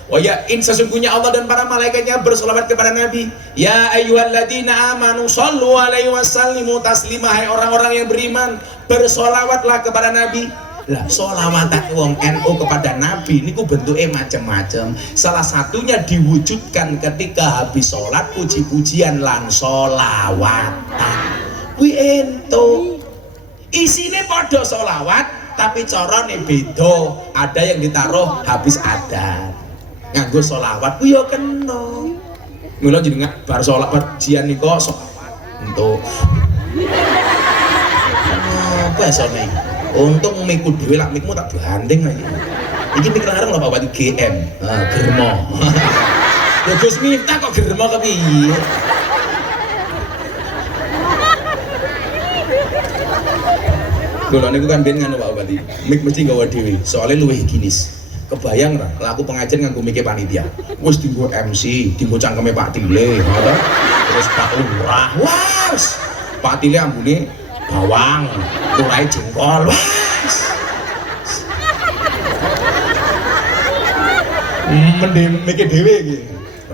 oh ya, sesungguhnya Allah dan para malaikatnya bersolawat kepada Nabi. Ya ayyuhalladzina amanu shollu alaihi wasallimu taslima. Hai orang-orang yang beriman, bersolawatlah kepada Nabi. Lah sholawatan wong NU kepada Nabi niku bentuknya macam-macam. Salah satunya diwujudkan ketika habis sholat puji-pujian lan sholawatan. Kuwi ento. Isine padha sholawat tapi carane beda. Ada yang ditaruh habis adan. Nganggo sholawat ku ya kena. Mula jenengan bar sholat perjian niku sholawat untuk apa sone? Untung mikku dhewe lak mikmu tak banding lagi. Iki mik larang lho Pak Bupati GM. Germo. Ya Gus Miftah kok germo kepiye? Kula niku kan ben ngono Pak Bupati. Mik mesti gawa dhewe, soalnya luwih higienis. Kebayang ra, laku pengajian nganggo mike panitia. Wis dienggo MC, dienggo cangkeme Pak Tile, ngono. Terus Pak Lurah. Wes. Pak Tile ambune bawang, turai jengkol. Wes. Mendem mike dhewe iki.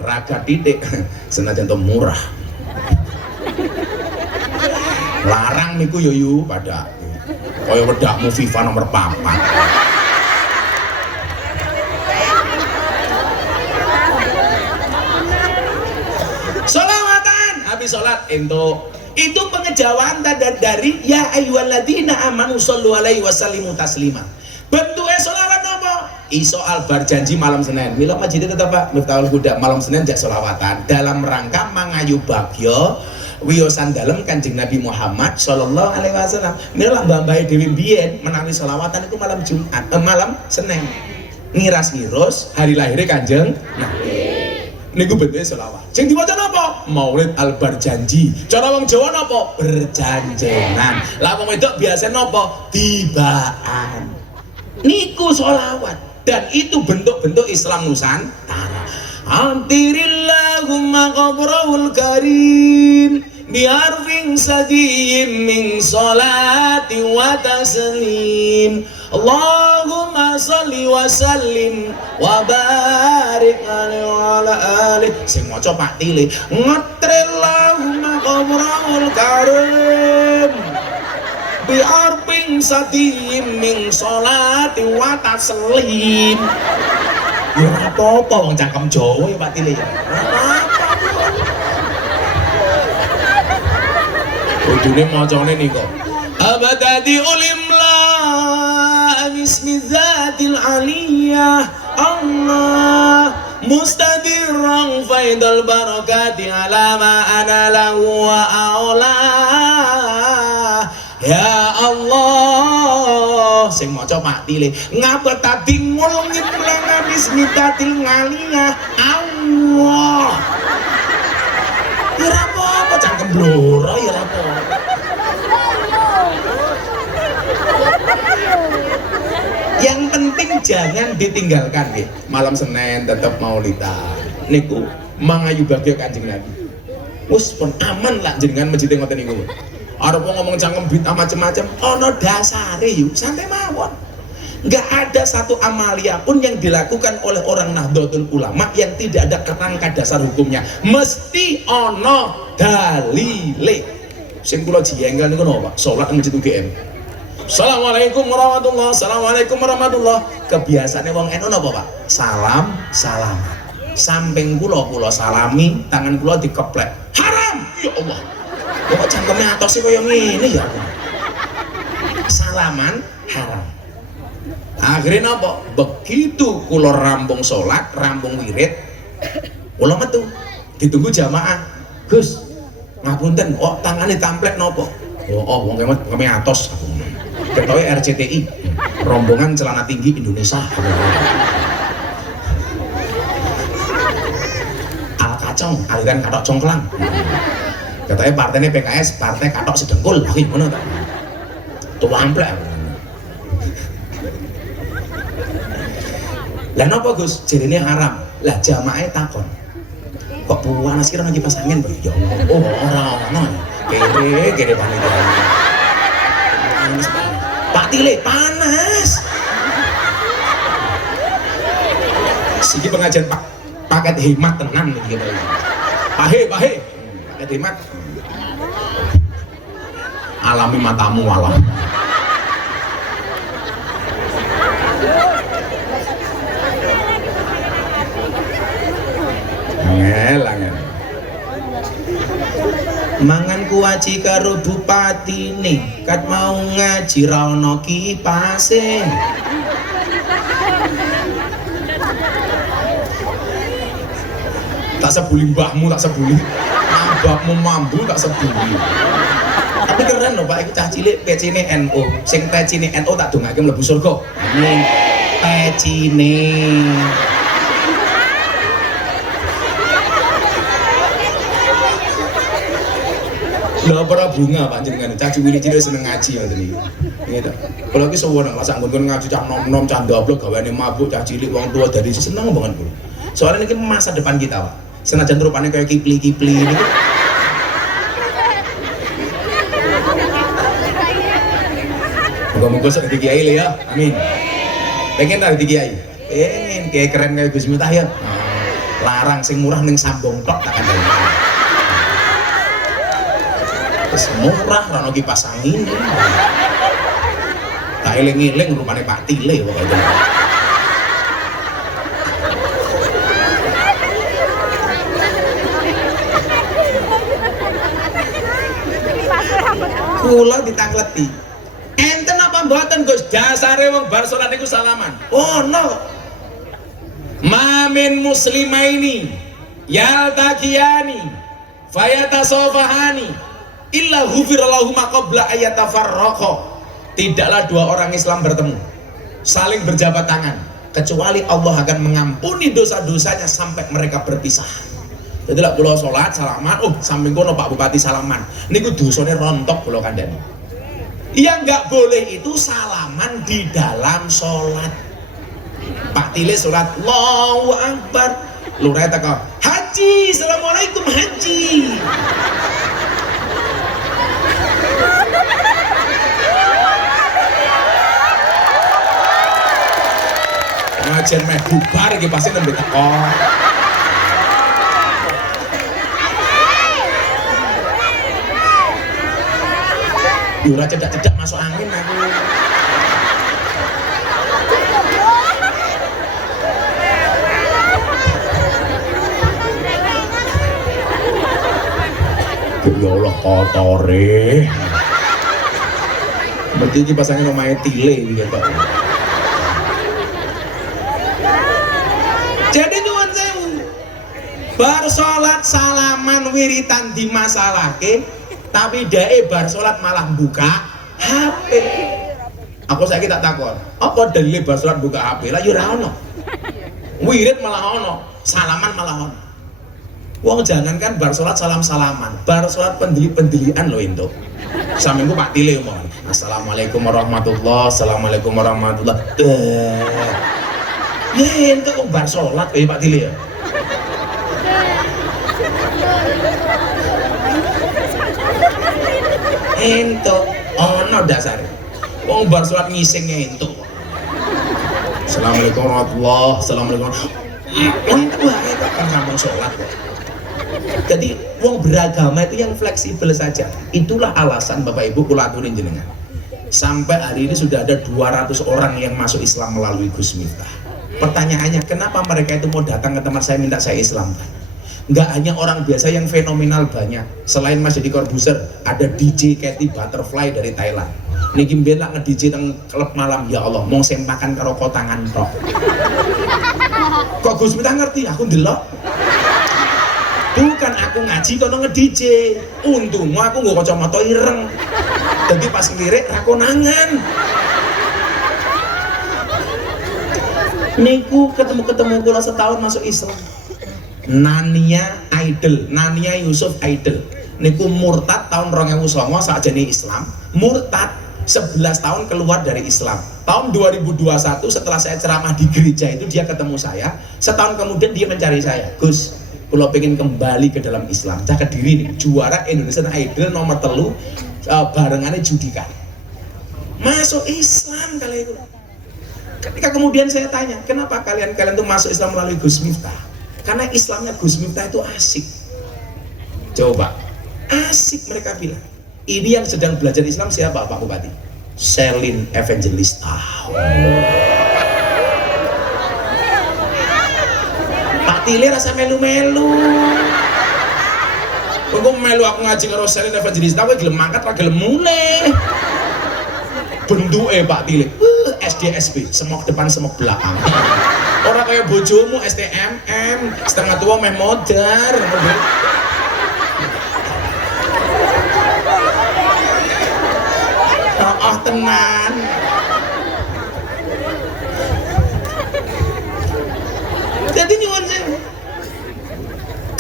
Raga titik senajan to murah. Larang niku yo yu pada kaya wedakmu FIFA nomor 4. Sholawatan habis sholat itu pengejawaan dari ya ayyuhalladzina amanu shollu alaihi wasallimu taslima. Bentuknya sholawat apa? Iso albar janji malam Senin. Mila masjidnya tetap Pak Miftahul Huda malam Senin jak sholawatan dalam rangka mangayu bagyo wiyosan dalem Kanjeng Nabi Muhammad sallallahu alaihi wasallam. Mila mbah-mbah dhewe mbiyen menawi sholawatan itu malam Jumat, malam Senin. Ngiras-ngiros hari lahirnya Kanjeng Nabi. Niku bentuknya sholawat. Sing diwaca napa? Maulid albar janji. Cara wong Jawa napa? Berjanjenan. Lah wong wedok biasa napa? Tibaan. Niku sholawat. Dan itu bentuk-bentuk Islam Nusantara. Antirillahumma qabrahul karim biarfin sadiyin min sholati wa taslim. Allahumma salli wa sallim wa barik alaihi wa ala alihi. Sing maca Pak Tile ngatrillahumma qabrahul karim biarfin sadiyin min sholati wa taslim. Ya apa-apa wong cangkem Jawa ya Pak Tile ya. Kudune macane niku. Abadadi ulimla bismi dzatil aliyah Allah mustadirran faidal barakati ala ma ana lahu wa aula ya Allah. Sing maca Pak Tile ngabetadi ngulungin lan bismi dzatil aliyah Allah. Ya apa-apa cangkem bloro ya apa. Yang penting jangan ditinggalkan ya. Malam Senin tetap maulidan. Niku mangayu bagyo Kanjeng Nabi. Wis pun aman lah jenengan masjid ngoten niku. Arep ngomong cangkem bid'ah macam-macam, ana dasare yuk, santai mawon. Enggak ada satu amalia pun yang dilakukan oleh orang Nahdlatul Ulama yang tidak ada kerangka dasar hukumnya. Mesti ana dalile. Sing kula jengkel niku napa? Salat nang masjid UGM. Assalamualaikum warahmatullah. Assalamualaikum warahmatullah. Kebiasaane wong NU napa Pak? Salam, salaman. Samping kula salami, tangan kula dikeplek. Haram. Ya Allah. Kok cangkeme atose kaya ngene ya. Salaman haram. Akhirnya napa? Begitu kula rampung salat, rampung wirid, kula metu. Ditunggu jamaah. Gus, ngapunten, kok tangane tamplek napa? Oh, wong keme atos. Ketoke RCTI, rombongan celana tinggi Indonesia. Al kacong, aliran katok congklang. Katanya partainya PKS, partai katok sedengkul. Lagi mana tak? Tuh amplek. Lah napa Gus? Jarine haram. Lah jamaah takon. Kok panas kira lagi pas angin, Bro? Ya Allah. Oh, ora. Kere panitia. Pak Tile panas. Siki pengajian paket hemat tenan gitu. Pahe. Paket hemat. Alami matamu alam. angel. Mangan kuaci karo bupati nih, kat mau ngaji ra ono kipase. Tak sebuli mbahmu, tak sebuli abahmu mambu, tak sebuli. Tapi keren loh Pak, iki cah cilik pecine NU. Sing pecine NU tak dongake mlebu surga. Amin. Pecine. Lha para bunga Pak jenengan, cah cilik-cilik seneng ngaji ngoten iki. Nggih to. Kula iki suwun Pak sanggon ngaji cah nom-nom cah ndablek gaweane mabuk cah cilik wong tua dari seneng banget kula. Soalnya ini masa depan kita Pak. Senajan rupane kayak kipli-kipli ini. Moga-moga sok dadi kiai le ya. Amin. Pengen tak dadi kiai? Pengen kayak keren kayak Gus Miftah ya. Larang sing murah ning sambung tok tak kandhani. Wis murah ra ono kipas angin. Tak eling-eling rupane Pak Tile pokoke. Kula ditangleti. Enten apa mboten Gus? Dasare wong bar salat niku salaman. Oh no. Mamin muslimaini yaltaqiyani fayatasofahani illa ghufira lahum qabla ayatafarraqa. Tidaklah dua orang Islam bertemu saling berjabat tangan kecuali Allah akan mengampuni dosa-dosanya sampai mereka berpisah. Jadi lah kula sholat salaman, samping kono Pak Bupati salaman. Niku dosane rontok kula kandhani. Yang nggak boleh itu salaman di dalam sholat. Pak Tile sholat, Allahu Akbar. Lurah teko, Haji, Assalamualaikum Haji. Ngajen meh bubar iki pasti nembe teko. Yura cedak-cedak masuk angin aku. Ya Allah kotore. Berarti iki pasangan omahe Tile iki gitu. Jadi nyuwun sewu. Bar salat salaman wiritan dimasalahke. Tapi dae bar sholat malah buka HP. Aku saiki tak takon, apa dalile bar sholat buka HP? Lah yo ora ono. Wirid malah ono, salaman malah ono. Wong jangankan bar sholat salam-salaman, bar sholat pendili-pendilian lho entuk. Sampeyan Pak Tile ngomong, Assalamualaikum warahmatullahi, Assalamualaikum warahmatullahi. Ya entuk kok bar sholat Pak Tile ya. Entuk ono dasar. Wong bar salat ngising entuk. Assalamualaikum warahmatullahi, assalamualaikum. Wah, itu kan ngomong sholat kok. Jadi wong beragama itu yang fleksibel saja. Itulah alasan Bapak Ibu kula aturin jenengan. Sampai hari ini sudah ada 200 orang yang masuk Islam melalui Gus Miftah. Pertanyaannya, kenapa mereka itu mau datang ke tempat saya minta saya Islamkan? Nggak hanya orang biasa yang fenomenal banyak. Selain Mas Deddy Corbuzier, ada DJ Katy Butterfly dari Thailand. Niki mbiyen lak nge-DJ teng klub malam, ya Allah, mong sempakan karo kotangan tok. Kok Gus Miftah ngerti? Aku ndelok. Bukan aku ngaji kono nge-DJ. Untungmu aku nggo kacamata ireng. Jadi pas ngelirik ra konangan. Niku ketemu kula setahun masuk Islam. Nania Idol, Nania Yusuf Idol. Niku murtad tahun 2009 sakjane Islam. Murtad 11 tahun keluar dari Islam. Tahun 2021 setelah saya ceramah di gereja itu dia ketemu saya. Setahun kemudian dia mencari saya. Gus, kalau pengen kembali ke dalam Islam, cah Kediri nih, juara Indonesian Idol nomor 3 barengannya Judika. Masuk Islam kali itu. Ketika kemudian saya tanya, kenapa kalian tuh masuk Islam melalui Gus Miftah? Karena Islamnya Gus Miftah itu asik. Coba, asik mereka bilang. Ini yang sedang belajar Islam siapa Pak Bupati? Selin Evangelista. Pak Pak Tile rasa melu-melu. Kok melu aku ngaji karo Selin Evangelista kowe gelem mangkat ra gelem mulih. Bentuke Pak Tile, SDSB, semok depan semok belakang. Orang kayak bojomu STMM, setengah tua meh modar. Oh tenan. Jadi nyuwun sewu.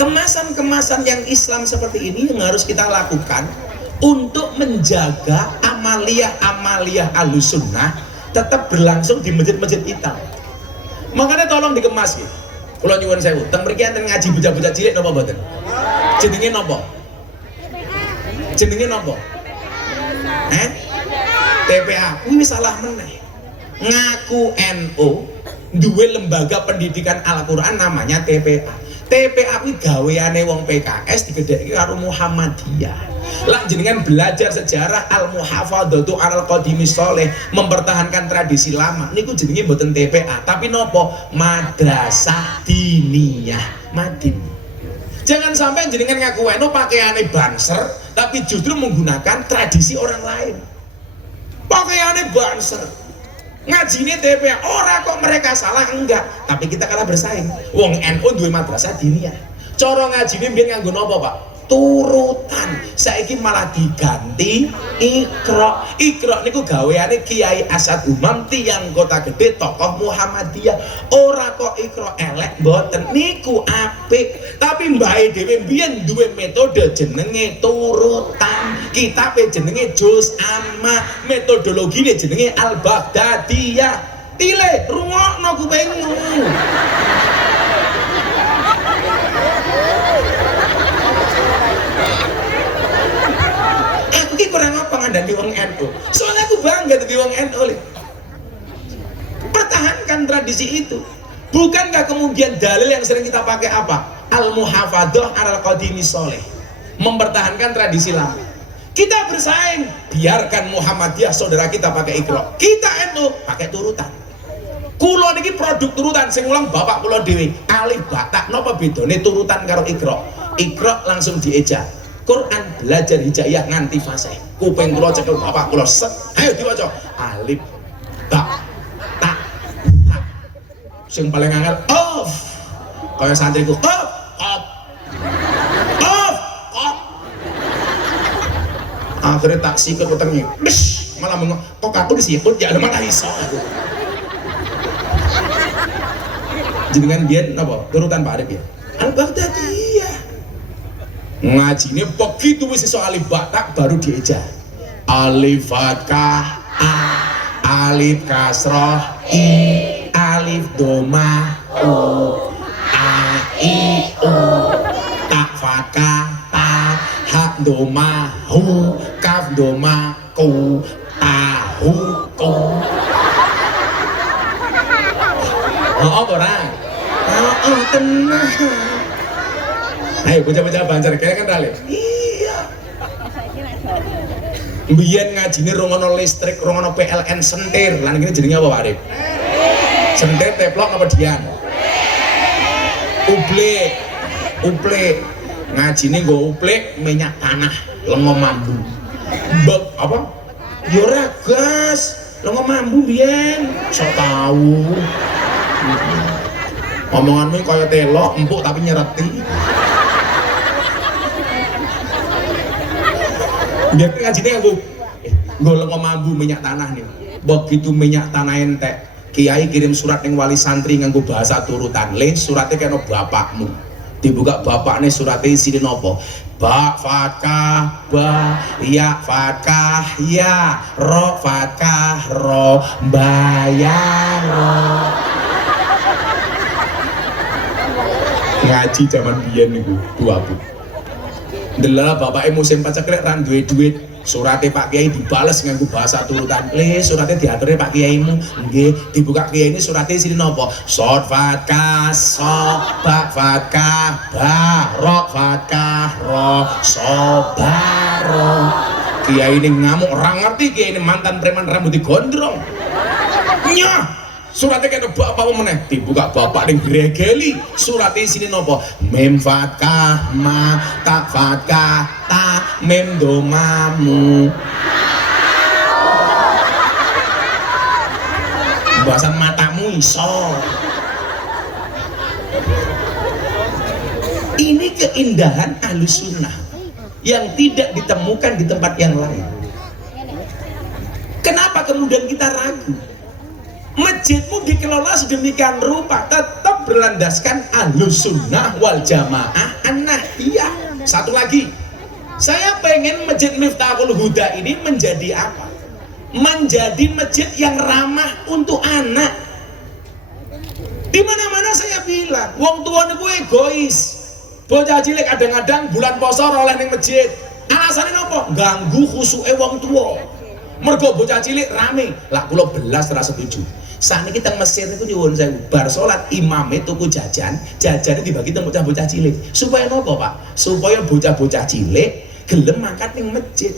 Kemasan-kemasan yang Islam seperti ini yang harus kita lakukan untuk menjaga amaliyah Ahlussunnah tetap berlangsung di masjid-masjid kita. Makanya tolong dikemas gitu. Kalau nyuwun sewu, teng mriki enten ngaji bocah-bocah cilik napa mboten? Jenenge napa? Jenenge napa? TPA. Kuwi salah meneh. Ngaku NU duwe lembaga pendidikan Al-Qur'an namanya TPA. TPA kuwi gaweane wong PKS digedheki karo Muhammadiyah. Lah jenengan belajar sejarah al-muhafadzatu alal qadimi sholeh, mempertahankan tradisi lama niku jenenge mboten TPA tapi nopo? Madrasah diniyah Madin. Jangan sampai jenengan ngaku NU pakaiane banser tapi justru menggunakan tradisi orang lain. Pakaiane banser, ngajine TPA, ora kok mereka salah, enggak, tapi kita kalah bersaing. Wong NU duwe madrasah diniyah. Cara ngajine mbiyen nganggo napa, Pak? Turutan. Saiki malah diganti Iqra. Iqra niku gaweane Kiai Asad Umam tiyang Kota Gede tokoh Muhammadiyah. Ora kok Iqra elek mboten, niku apik. Tapi mbae dhewe mbiyen duwe metode jenenge turutan. Kitabe jenenge Juz Amma, metodologine jenenge Al-Baghdadiyah. Tile rungokno kupingmu. Aku ki kurang apa ngandani wong NU. Soalnya aku bangga dadi wong NU. Pertahankan tradisi itu. Bukankah kemudian dalil yang sering kita pakai apa? Al-muhafadzah alal qadimi sholeh. Mempertahankan tradisi lama. Kita bersaing, biarkan Muhammadiyah saudara kita pakai Iqra. Kita NU pakai turutan. Kulo niki produk turutan sing ulang bapak kulo dhewe. Alif Batak napa bedane turutan karo Iqra? Iqra langsung dieja. Quran belajar hijaiyah nganti fasih. Kuping kula cekel bapak kula set. Ayo diwaca. Alif ba ta ha. Sing paling angel off. Kaya santriku off. Akhirnya tak sikut utangnya. Malah kok aku disikut ya lemah iso. Jenengan biyen napa? Turutan Pak Arif ya. Al-Baghdadiyah. Ngajine begitu wis iso alif batak baru dieja. Alif fathah a, alif kasroh i, alif doma u, a i u, ta fathah ta, ha doma hu, kaf doma ku, ta hu ku. Oh ora. Oh tenang. Ayo bocah-bocah Banjar kaya kan rale. Iya. Mbiyen ngajine rungono listrik, rungono PLN sentir. Lan iki jenenge apa Pak Arif? Sentir teplok apa dian? Uplek. Ngajine nggo uplek minyak tanah, lengo mambu. Mbek apa? Yo ora gas, lengo mambu biyen. Sok tahu. Omonganmu kaya telok, empuk tapi nyereti. Biar ngajine nggo lengo mambu minyak tanah nih. Begitu minyak tanah entek, kiai kirim surat ning wali santri nganggo bahasa turutan. Le suratnya kena bapakmu. Dibuka bapaknya suratnya isine napa? Ba fathah ba, ya fathah ya, ro fathah ro, bayar ro. Ngaji zaman biyen niku duaku. Ndelala bapake musim paceklek ra duwe duit, surate Pak Kiai dibales nganggo bahasa turutan. Le surate diature Pak Kiaimu. Nggih, dibuka Kiai ini surate isine napa? Shad fathah so, ba fathah ba, ro fathah ro, sobaro. Kiai ini ngamuk, ora ngerti Kiai ini mantan preman rambut digondrong. Nyah, Suratnya kena bapak apa meneh? Dibuka bapak ning gregeli. Suratnya sini nopo? Mem fatkah ma tak fatkah ta mem domamu. Bahasan matamu iso. Ini keindahan Ahlus Sunnah yang tidak ditemukan di tempat yang lain. Kenapa kemudian kita ragu? Masjidmu dikelola sedemikian rupa, tetap berlandaskan Ahlus Sunnah wal Jamaah An-Nahdiyah. Satu lagi, saya pengen Masjid Miftahul Huda ini menjadi apa? Menjadi masjid yang ramah untuk anak. Di mana-mana saya bilang, wong tua niku egois. Bocah cilik kadang-kadang bulan poso oleh ning masjid. Alasannya apa? Ganggu khusuke wong tua. Mergo bocah cilik rame. Lah kula belas ora setuju. Sakniki teng Mesir niku nyuwun sewu, bar salat imame tuku jajan, jajane dibagi teng bocah-bocah cilik. Supaya napa, Pak? Supaya bocah-bocah cilik gelem mangkat ning masjid.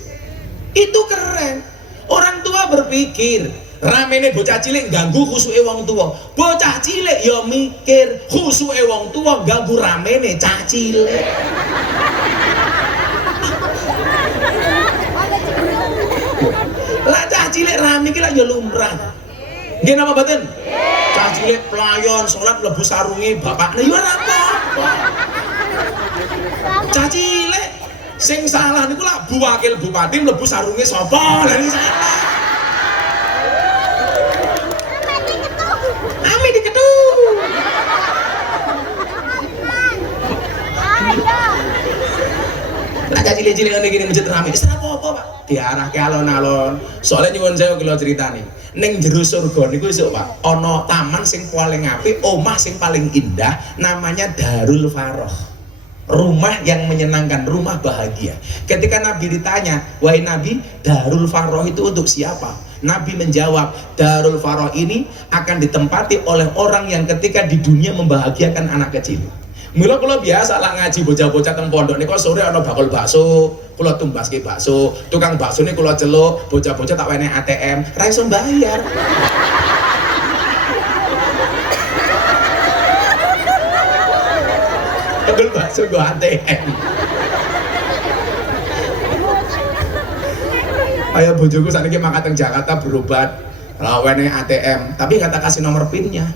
Itu keren. Orang tua berpikir ramene bocah cilik ganggu khusuke wong tua. Bocah cilik ya mikir khusuke wong tua ganggu ramene cah cilik. Lah cah cilik rame iki lak ya lumrah. Nggih napa mboten? Cah cilik pelayon salat mlebu sarunge bapakne ya ora apa-apa. Cah cilik sing salah niku lak Bu Wakil Bupati mlebu sarunge sapa? Lah salah. Ami diketu. Lah cah cilik-cilik ngene iki masjid rame. Wis apa-apa, Pak. Diarahke alon-alon. Soalnya nyuwun saya kula critani. Ning jero surga niku esuk, Pak, ana taman sing paling apik, omah sing paling indah namanya Darul Faroh. Rumah yang menyenangkan, rumah bahagia. Ketika Nabi ditanya, wahai Nabi, Darul Faroh itu untuk siapa? Nabi menjawab, Darul Faroh ini akan ditempati oleh orang yang ketika di dunia membahagiakan anak kecil. Mula kula biasa lah ngaji bocah-bocah teng pondok niku sore ana bakul bakso, kula tumbaske bakso, tukang bakso ini kula celuk, bocah-bocah tak wene ATM, ra iso bayar. Bakul bakso gua ATM. Ayah bojoku sakniki mangkat teng Jakarta berobat, ra wene ATM, tapi kata kasih nomor PIN-nya.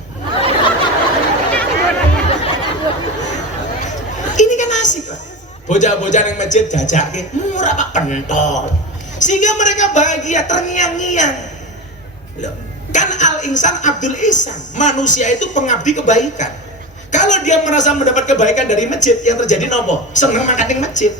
Bocah-bocah yang masjid jajakin murah Pak pentol sehingga mereka bahagia terngiang-ngiang. Kan al-insan Abdul Ihsan, manusia itu pengabdi kebaikan. Kalau dia merasa mendapat kebaikan dari masjid, yang terjadi nopo? Seneng makan di masjid.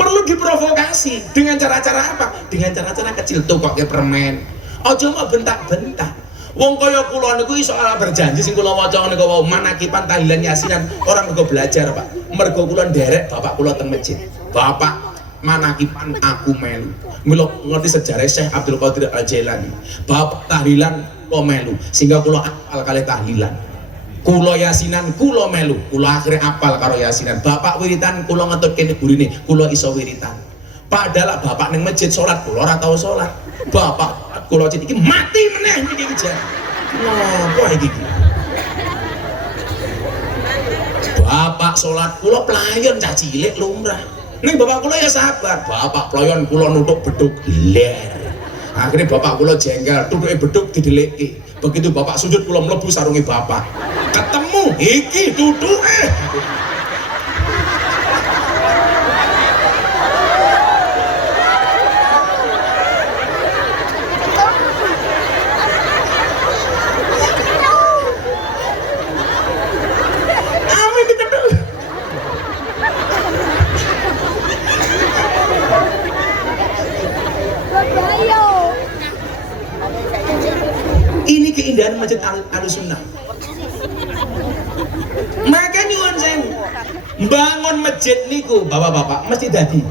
Perlu diprovokasi dengan cara-cara apa? Dengan cara-cara kecil, tukoknya permen. Ojo mau bentak-bentak. Wong kaya kula niku iso berjanji sing kula waca niku wau manakipan tahlilan yasinan orang mergo belajar, Pak. Mergo kula nderek bapak kula teng masjid. Bapak manakipan aku melu. Mila ngerti sejarah Syekh Abdul Qadir Al-Jailani. Bapak tahlilan kula melu sehingga kula apal kali tahlilan. Kula yasinan kula melu, kula akhire apal karo yasinan. Bapak wiritan kula ngetut kene gurine, kula iso wiritan. Padahal bapak ning masjid salat kula ora tau salat. Bapak kula iki mati meneh niki jan. Napa iki? Bapak salat kula pelayon cah cilik lumrah. Ning bapak kula ya sabar. Bapak pelayon kula nutuk beduk ler. Akhirnya bapak kula jengkel, tutuke beduk didelikke. Begitu bapak sujud kula mlebu sarunge bapak. Ketemu iki tutuke. Ini keindahan masjid Ahlus Sunnah. Maka nyuwun sewu, bangun masjid niku bapak-bapak mesti dadi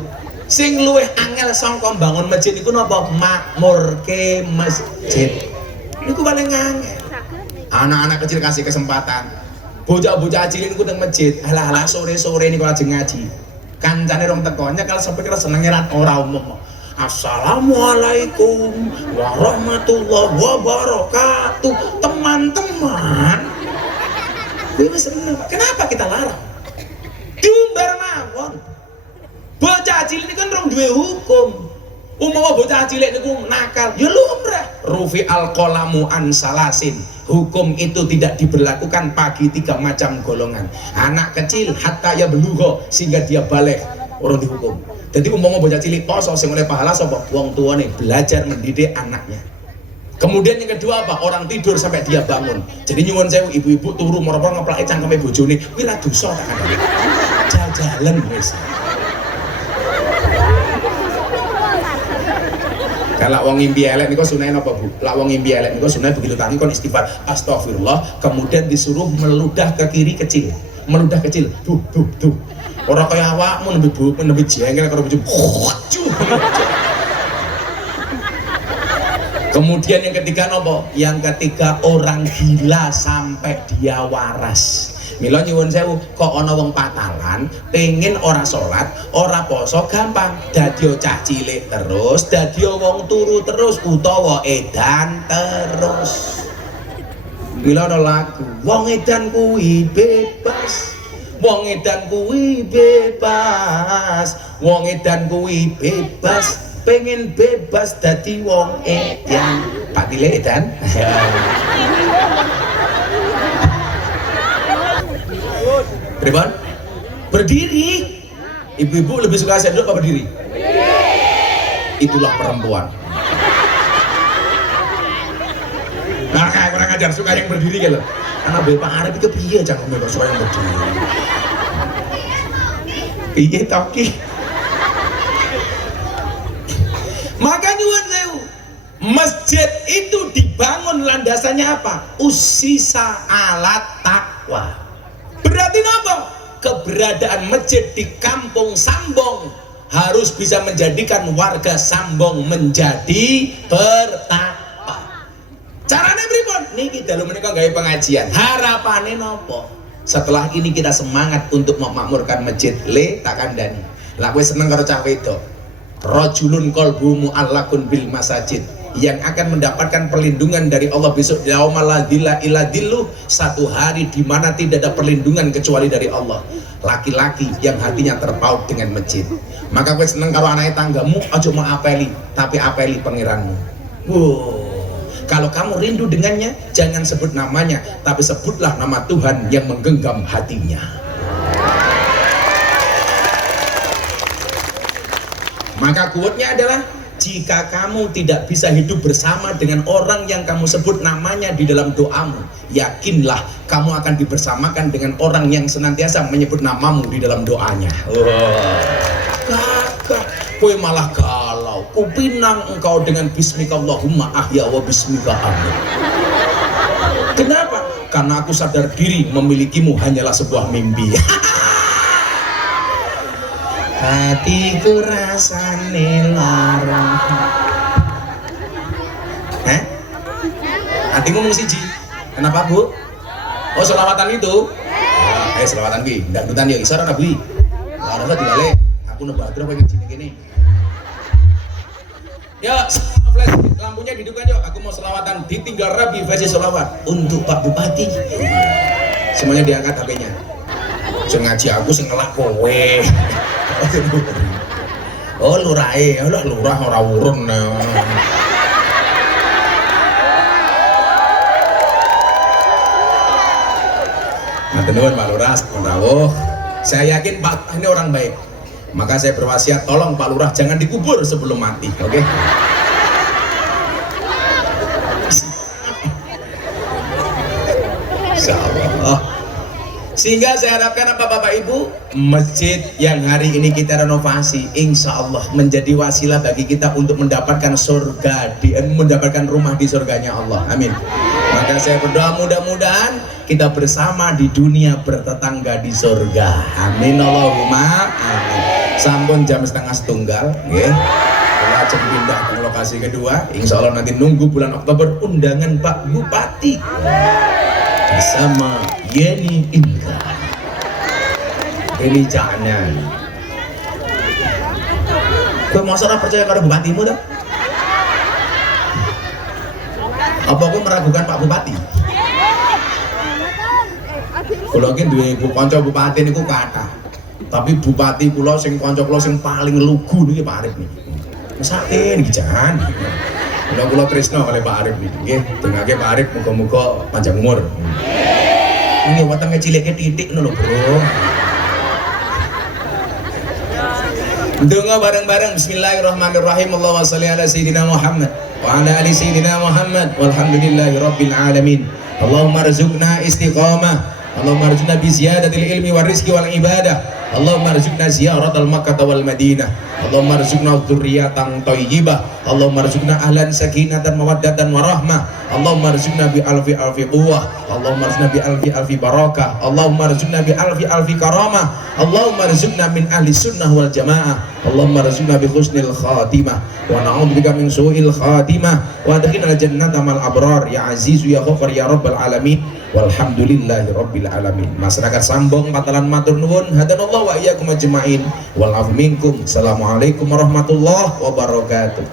sing luwih angel sangka bangun masjid niku napa? Makmurke masjid. Niku paling angel. Anak-anak kecil kasih kesempatan. Bocah-bocah cilik niku teng masjid. Alah-alah sore-sore niku lajeng ngaji. Kancane rong tekonya kalau sampai kira senenge ora umum. Assalamualaikum warahmatullahi wabarakatuh. Teman-teman, gue seneng. Kenapa kita larang? Diumbar mawon. Bocah cilik ini kan rong duwe hukum. Umpama bocah cilik niku nakal, ya lumrah. Rufi al-qalamu an salasin. Hukum itu tidak diberlakukan bagi 3 macam golongan. Anak kecil hatta ya belugha, sehingga dia balik, orang dihukum. Jadi umpama bocah cilik poso sing oleh pahala sapa? Wong tuane belajar mendidik anaknya. Kemudian yang kedua apa? Orang tidur sampai dia bangun. Jadi nyuwun sewu ibu-ibu turu moro-moro ngeplake cangkeme bojone, kuwi ra dosa ta kan. Jajalan wis. Kalau wong ngimpi elek niku sunah apa Bu? Lah wong ngimpi elek niku sunah begitu tangi kon istighfar astagfirullah, kemudian disuruh meludah ke kiri kecil. Meludah kecil. Duh. Ora kaya awakmu nembe jengkel karo bojo. Kemudian yang ketiga nopo? Yang ketiga orang gila sampai dia waras. Mila nyuwun sewu, kok ana wong patalan pengen ora salat, ora poso gampang. Dadi cah cilik terus, dadi wong turu terus utawa edan terus. Mila ana lagu, wong edan kuwi bebas. Wong edan kuwi bebas. Wong edan kuwi bebas. Pengen bebas dadi wong edan. Pak Dile edan. Pribon? Berdiri. Ibu-ibu lebih suka saya duduk apa berdiri? Itulah perempuan. Nah, kayak kurang ajar, suka yang berdiri gitu. Karena Bapak Arif itu piye jangan kok suka yang berdiri. Piye toki. Maka nyuwun sewu, masjid itu dibangun landasannya apa? Usisa alat takwa. Berarti apa? Keberadaan masjid di kampung Sambong harus bisa menjadikan warga Sambong menjadi bertakwa. Caranya pripun? Niki dalu menika gawe pengajian. Harapane nopo? Setelah ini kita semangat untuk memakmurkan masjid le tak kandani. Lah kowe seneng karo cah wedok. Rajulun qalbu mu'allaqun bil masajid, yang akan mendapatkan perlindungan dari Allah besok yaumala dzilla illa dzilluh, satu hari di mana tidak ada perlindungan kecuali dari Allah. Laki-laki yang hatinya terpaut dengan masjid. Maka kowe seneng karo anake tanggamu, aja mau apeli, tapi apeli pangeranmu. Kalau kamu rindu dengannya, jangan sebut namanya, tapi sebutlah nama Tuhan yang menggenggam hatinya. Maka quote-nya adalah, jika kamu tidak bisa hidup bersama dengan orang yang kamu sebut namanya di dalam doamu, yakinlah kamu akan dibersamakan dengan orang yang senantiasa menyebut namamu di dalam doanya. Kakak, kowe malah galau. Kupinang engkau dengan bismika Allahumma ahya wa bismika amut. Kenapa? Karena aku sadar diri memilikimu hanyalah sebuah mimpi. Hatiku rasane lara. Hatimu mung siji. Kenapa Bu? Oh selawatan itu? Selawatan ki. Ndak dutan ya isor ana beli. Ora usah dibalik. Aku nebak pengen sini gini. Ya, flash lampunya dihidupkan yuk. Aku mau selawatan ditinggal Rabi versi selawat untuk Pak Bupati. Semuanya diangkat HP-nya. Sing ngaji aku sing ngelak kowe. Oh lurahe, lho lurah ora urun. Ngaten nuwun Pak Lurah, rawuh. Saya yakin Pak ini orang baik. Maka saya berwasiat tolong Pak Lurah jangan dikubur sebelum mati, oke? Insyaallah. Sehingga saya harapkan apa Bapak Ibu, masjid yang hari ini kita renovasi insya Allah menjadi wasilah bagi kita untuk mendapatkan surga, mendapatkan rumah di surganya Allah, amin. Maka saya berdoa mudah-mudahan kita bersama di dunia bertetangga di surga, amin Allahumma amin. Sampun jam 1:30 nggih. Lajeng pindah ke lokasi kedua, insya Allah nanti nunggu bulan Oktober undangan Pak Bupati bersama Yeni Indra. Ini jangan. Kowe masa ora percaya karo bupatimu to? Apa kowe meragukan Pak Bupati? Kula iki duwe kanca bupati niku kathah. Tapi bupati kula sing kanca kula sing paling lugu niki Pak Arif niki. Mesake niki jan. Kula tresno kali Pak Arif niki. Nggih, dongake Pak Arif muga-muga panjang umur. Ini wetenge cilike titik ngono lho, Bro. Donga bareng-bareng. Bismillahirrahmanirrahim. Allahumma shalli ala sayyidina Muhammad wa ala ali sayyidina Muhammad walhamdulillahi rabbil alamin. Allahumma rzuqna istiqamah. Allahumma rzuqna bi ziyadatil ilmi war rizqi wal ibadah. Allahumma rzuqna ziyaratal Makkah wal Madinah. Allahumma rzuqna dzurriyyatan thayyibah. Allahumma rzuqna ahlan sakinatan mawaddatan warahmah. Allahumma rzuqna bi alfi quwwah. Allahumma rzuqna bi alfi barakah. Allahumma rzuqna bi alfi karamah. Allahumma rzuqna min ahli sunnah wal jamaah. Allahumma rzuqna bi husnil khatimah wa na'udzubika min su'il khatimah wa adkhilna jannata mal abrar ya aziz ya ghafar ya rabbal alamin. Walhamdulillahi rabbil alamin. Masyarakat Sambong Patalan matur nuwun, hadanallahu wa iyyakum ajmain. Wal afu minkum. Assalamualaikum warahmatullahi wabarakatuh.